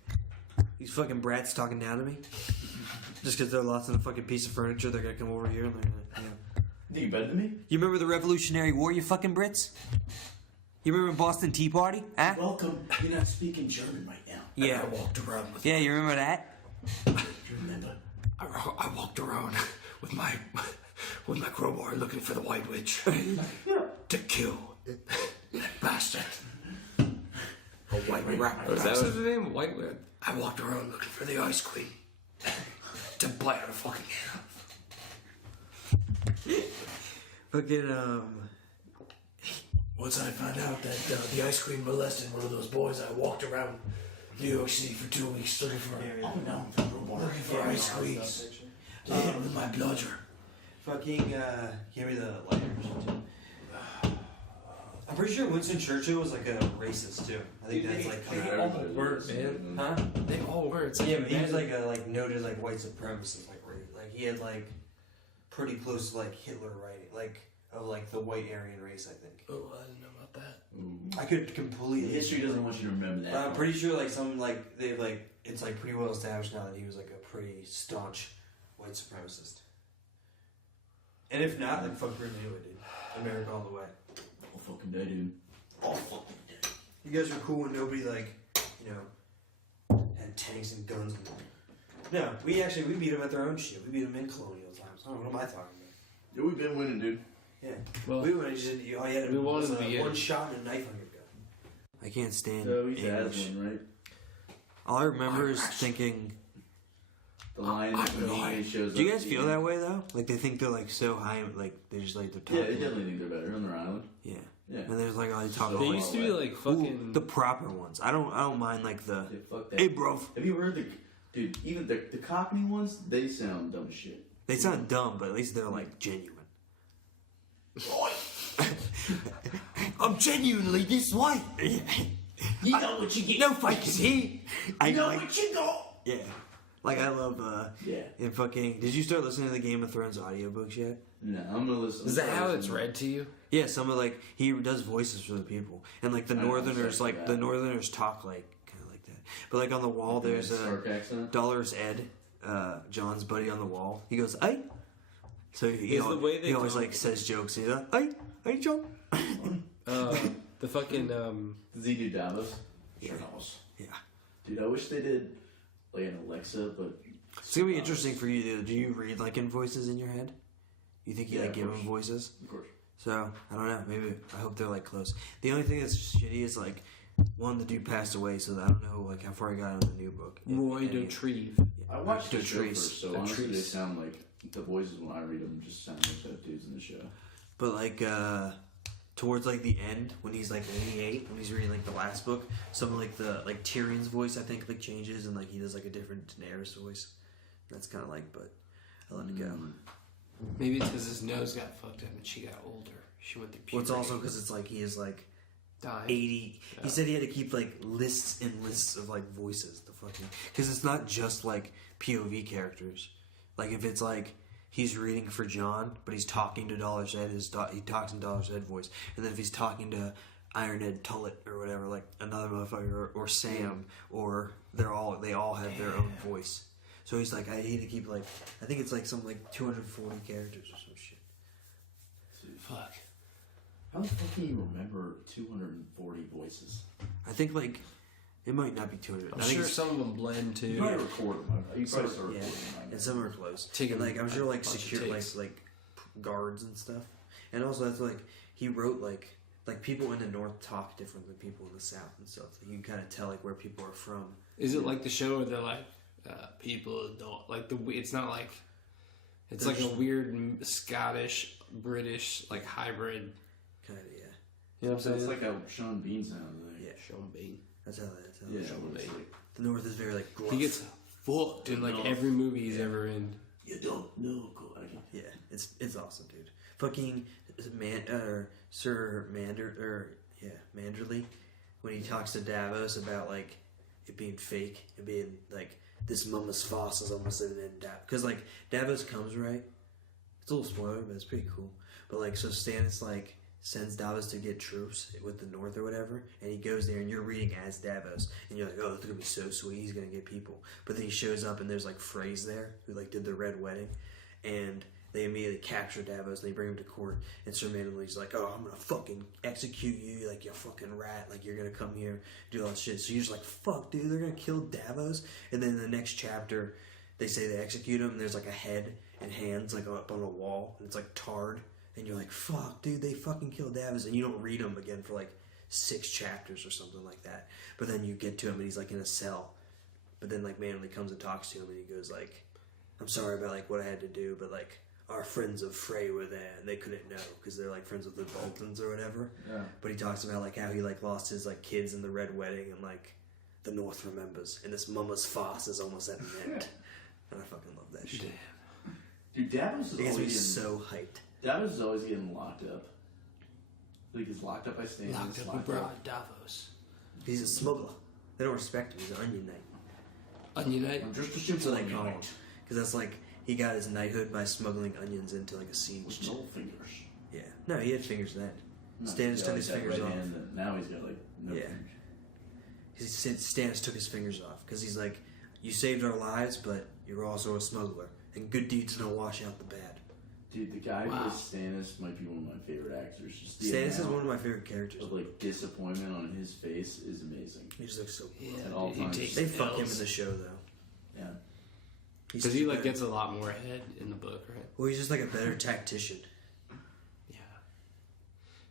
these fucking brats talking down to me. Just because they're lost in a fucking piece of furniture, they're gonna come over here and they're gonna. You know. Think you better than me? You remember the Revolutionary War, you fucking Brits? You remember Boston Tea Party? Huh? Welcome. You're not speaking German right now. Yeah. I walked around with. Yeah, you remember that? You remember? I walked around with my crowbar looking for the White Witch to kill that bastard. a white rapper. That was the name? White Man. I walked around looking for the Ice Queen to blast her fucking head off. Fucking Once I found out that the Ice Queen molested one of those boys, I walked around New York City for 2 weeks looking for Ice Queens to hit with my bludger. fucking give me the lighters. I'm pretty sure Winston Churchill was like a racist too. I think that's like They all were, man. huh? They all were. It's like Yeah, but he was like a noted like white supremacist, like he had like pretty close to like Hitler writing, like of like the white Aryan race, I think. Oh, I didn't know about that. I could completely. History doesn't want you to remember that. I'm pretty sure like some like they like it's like pretty well established now that he was like a pretty staunch white supremacist. And if not, then fuck Bruno Newman, dude. America all the way. All fucking day, dude. All fucking day. You guys were cool when nobody like, you know, had tanks and guns. No, we beat them at their own shit. We beat them in colonial times. I don't know what am I talking about. Yeah, we've been winning, dude. Yeah. Well, We would just all you had we was wanted to be one in. shot and a knife on your gun. I can't stand So he's English. Aslan, right? All I remember is thinking. The lion immediately shows up. Do you guys feel that way though? Like they think they're like so high, like they just like they're Yeah, talking. they definitely think they're better on their island. Yeah. Yeah. And there's like all they talk So They about. used to be like fucking. The proper ones. I don't mind like the. Yeah, fuck that. Hey, bro. Have you heard dude? Even the Cockney ones, they sound dumb as shit. They sound dumb, but at least they're like genuine. I'm genuinely this way. You know what you get. No fakes here. I You know like, what you got. yeah. Like I love Yeah. and fucking. Did you start listening to the Game of Thrones audiobooks yet? No, I'm gonna listen. Is that how it's read to you? Yeah, some of like he does voices for the people, and like the I know, Northerners, sorry like for the that. Northerners talk like kind of like that. But like on the wall, there's Stark a accent. Dollars Ed, John's buddy on the wall. He goes, "Hey," so Is the way they he always talk- like says jokes. He's like, "Hey, John." The fucking Does he do Davos? Yeah. Sure knows. Yeah, Dude, I wish they did like an Alexa, but it's gonna be interesting for you. Do you read like in voices in your head? You think you Yeah, like of give them course. voices? of course. So I don't know. Maybe I hope they're like close. The only thing that's shitty is like one, the dude passed away, so I don't know like how far he got in the new book. Roy If any- Dotrieve. I watched the show Dotrice. first, so honestly, they Dotrice. sound like the voices when I read them just sound like the dudes in the show. But like towards like the end when he's like 88, when he's reading like the last book, some of like the like Tyrion's voice I think like changes and like he does like a different Daenerys voice. That's kind of like, but I let it go. Maybe it's because his nose got fucked up and she got older. She went through Well, it's puberty. also because it's like he is like Died. 80. He said he had to keep like lists and lists of like voices. The fucking because it's not just like POV characters. Like if it's like he's reading for John, but he's talking to Dollar's Head, he talks in Dollar's Head voice, and then if he's talking to Ironhead Tullet or whatever, like another motherfucker or Sam, or they all have their own voice. So he's like, I need to keep like I think it's like something like 240 characters or some shit. Fuck. How the fuck can you remember 240 voices? I think like it might not be 200. I'm I think sure it's, some of them blend You too. probably record them. You probably start yeah, recording them. and some are close. Taking And, like I'm sure like a bunch of secure takes. like guards and stuff. And also that's like he wrote like people in the north talk different than people in the south and stuff. Like, you can kind of tell like where people are from. Is it like the show where they're like people don't like the? It's not like it's like a weird Scottish British like hybrid. Kind of yeah. You know what I'm It's saying? like a Sean Bean sound. Like. Yeah. Sean Bean. That's how Yeah, that's how when it's like, the north is very like gruff. He gets fucked in like every movie he's ever in. you don't know. Yeah, it's awesome, dude. Fucking Sir Manderley, when he talks to Davos about like it being fake and being like this mama's farce is almost living in Davos, because like Davos comes right. It's a little spoiler, but it's pretty cool. But like so Stannis like sends Davos to get troops with the North or whatever, and he goes there and you're reading as Davos and you're like, oh, it's gonna be so sweet, he's gonna get people. But then he shows up and there's like Frey's there who like did the Red Wedding, and they immediately capture Davos and they bring him to court, and Sir Manderley's like, oh, I'm gonna fucking execute you, like you fucking rat, like you're gonna come here do all that shit. So you're just like, fuck dude, they're gonna kill Davos. And then in the next chapter they say they execute him and there's like a head and hands like up on a wall and it's like tarred. And you're like, fuck, dude, they fucking killed Davos. And you don't read them again for like 6 chapters or something like that. But then you get to him and he's like in a cell. But then like Manly comes and talks to him and he goes like, I'm sorry about like what I had to do, but like our friends of Frey were there and they couldn't know because they're like friends with the Boltons or whatever. Yeah. But he talks about like how he like lost his like kids in the Red Wedding and like the North remembers and this mama's farce is almost at an end. And I fucking love that shit. Dude, Davos is Because always he's getting, so hyped. Davos is always getting locked up. Like he's locked up by Stannis. Locked up abroad, Davos. He's a smuggler. They don't respect him. He's an onion knight. Onion Knight? I'm just a So simple they onion call him. knight. Because that's like, he got his knighthood by smuggling onions into like a siege. With no fingers. Yeah. No, he had fingers then. No, Stannis he's took got, his like, that fingers right off. hand, and now he's got like no Yeah. fingers. Stannis took his fingers off because he's like, you saved our lives, but you're also a smuggler, and good deeds don't wash out the bad. Dude, the guy Wow. who is Stannis might be one of my favorite actors. Just the Stannis is amount one of my favorite characters. of like disappointment on his face is amazing. He just looks so cool. Yeah, At all dude, he times. takes They fuck him L's. in the show though. Yeah. He's Because he just like better- gets a lot more ahead in the book, right? Well, he's just like a better tactician, Yeah.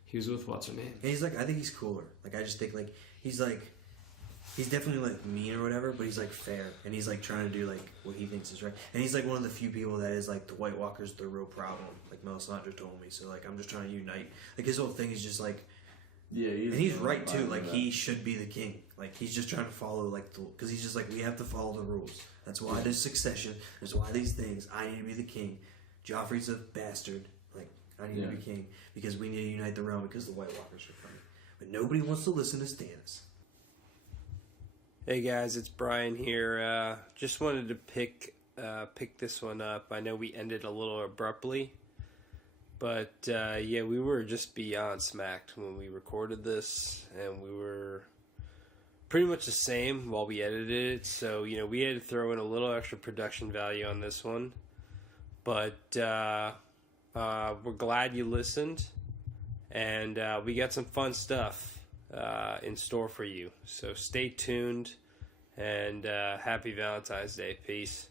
He was with what's her name? and he's like, I think he's cooler. Like I just think like he's definitely like mean or whatever, but he's like fair, and he's like trying to do like what he thinks is right. And he's like one of the few people that is like the White Walkers, the real problem. Like Melisandre told me, so like I'm just trying to unite. Like his whole thing is just like. Yeah, And he's the right too. vibe Like of he should be the king. Like he's just trying to follow like because he's just like we have to follow the rules. That's why there's succession. That's why these things. I need to be the king. Joffrey's a bastard. Like I need to be king because we need to unite the realm because the White Walkers are coming. But nobody wants to listen to Stannis. Hey guys, it's Brian here. Just wanted to pick this one up. I know we ended a little abruptly, but yeah, we were just beyond smacked when we recorded this, and we were pretty much the same while we edited it. So we had to throw in a little extra production value on this one, but we're glad you listened, and we got some fun stuff in store for you. So stay tuned, and happy Valentine's Day. Peace.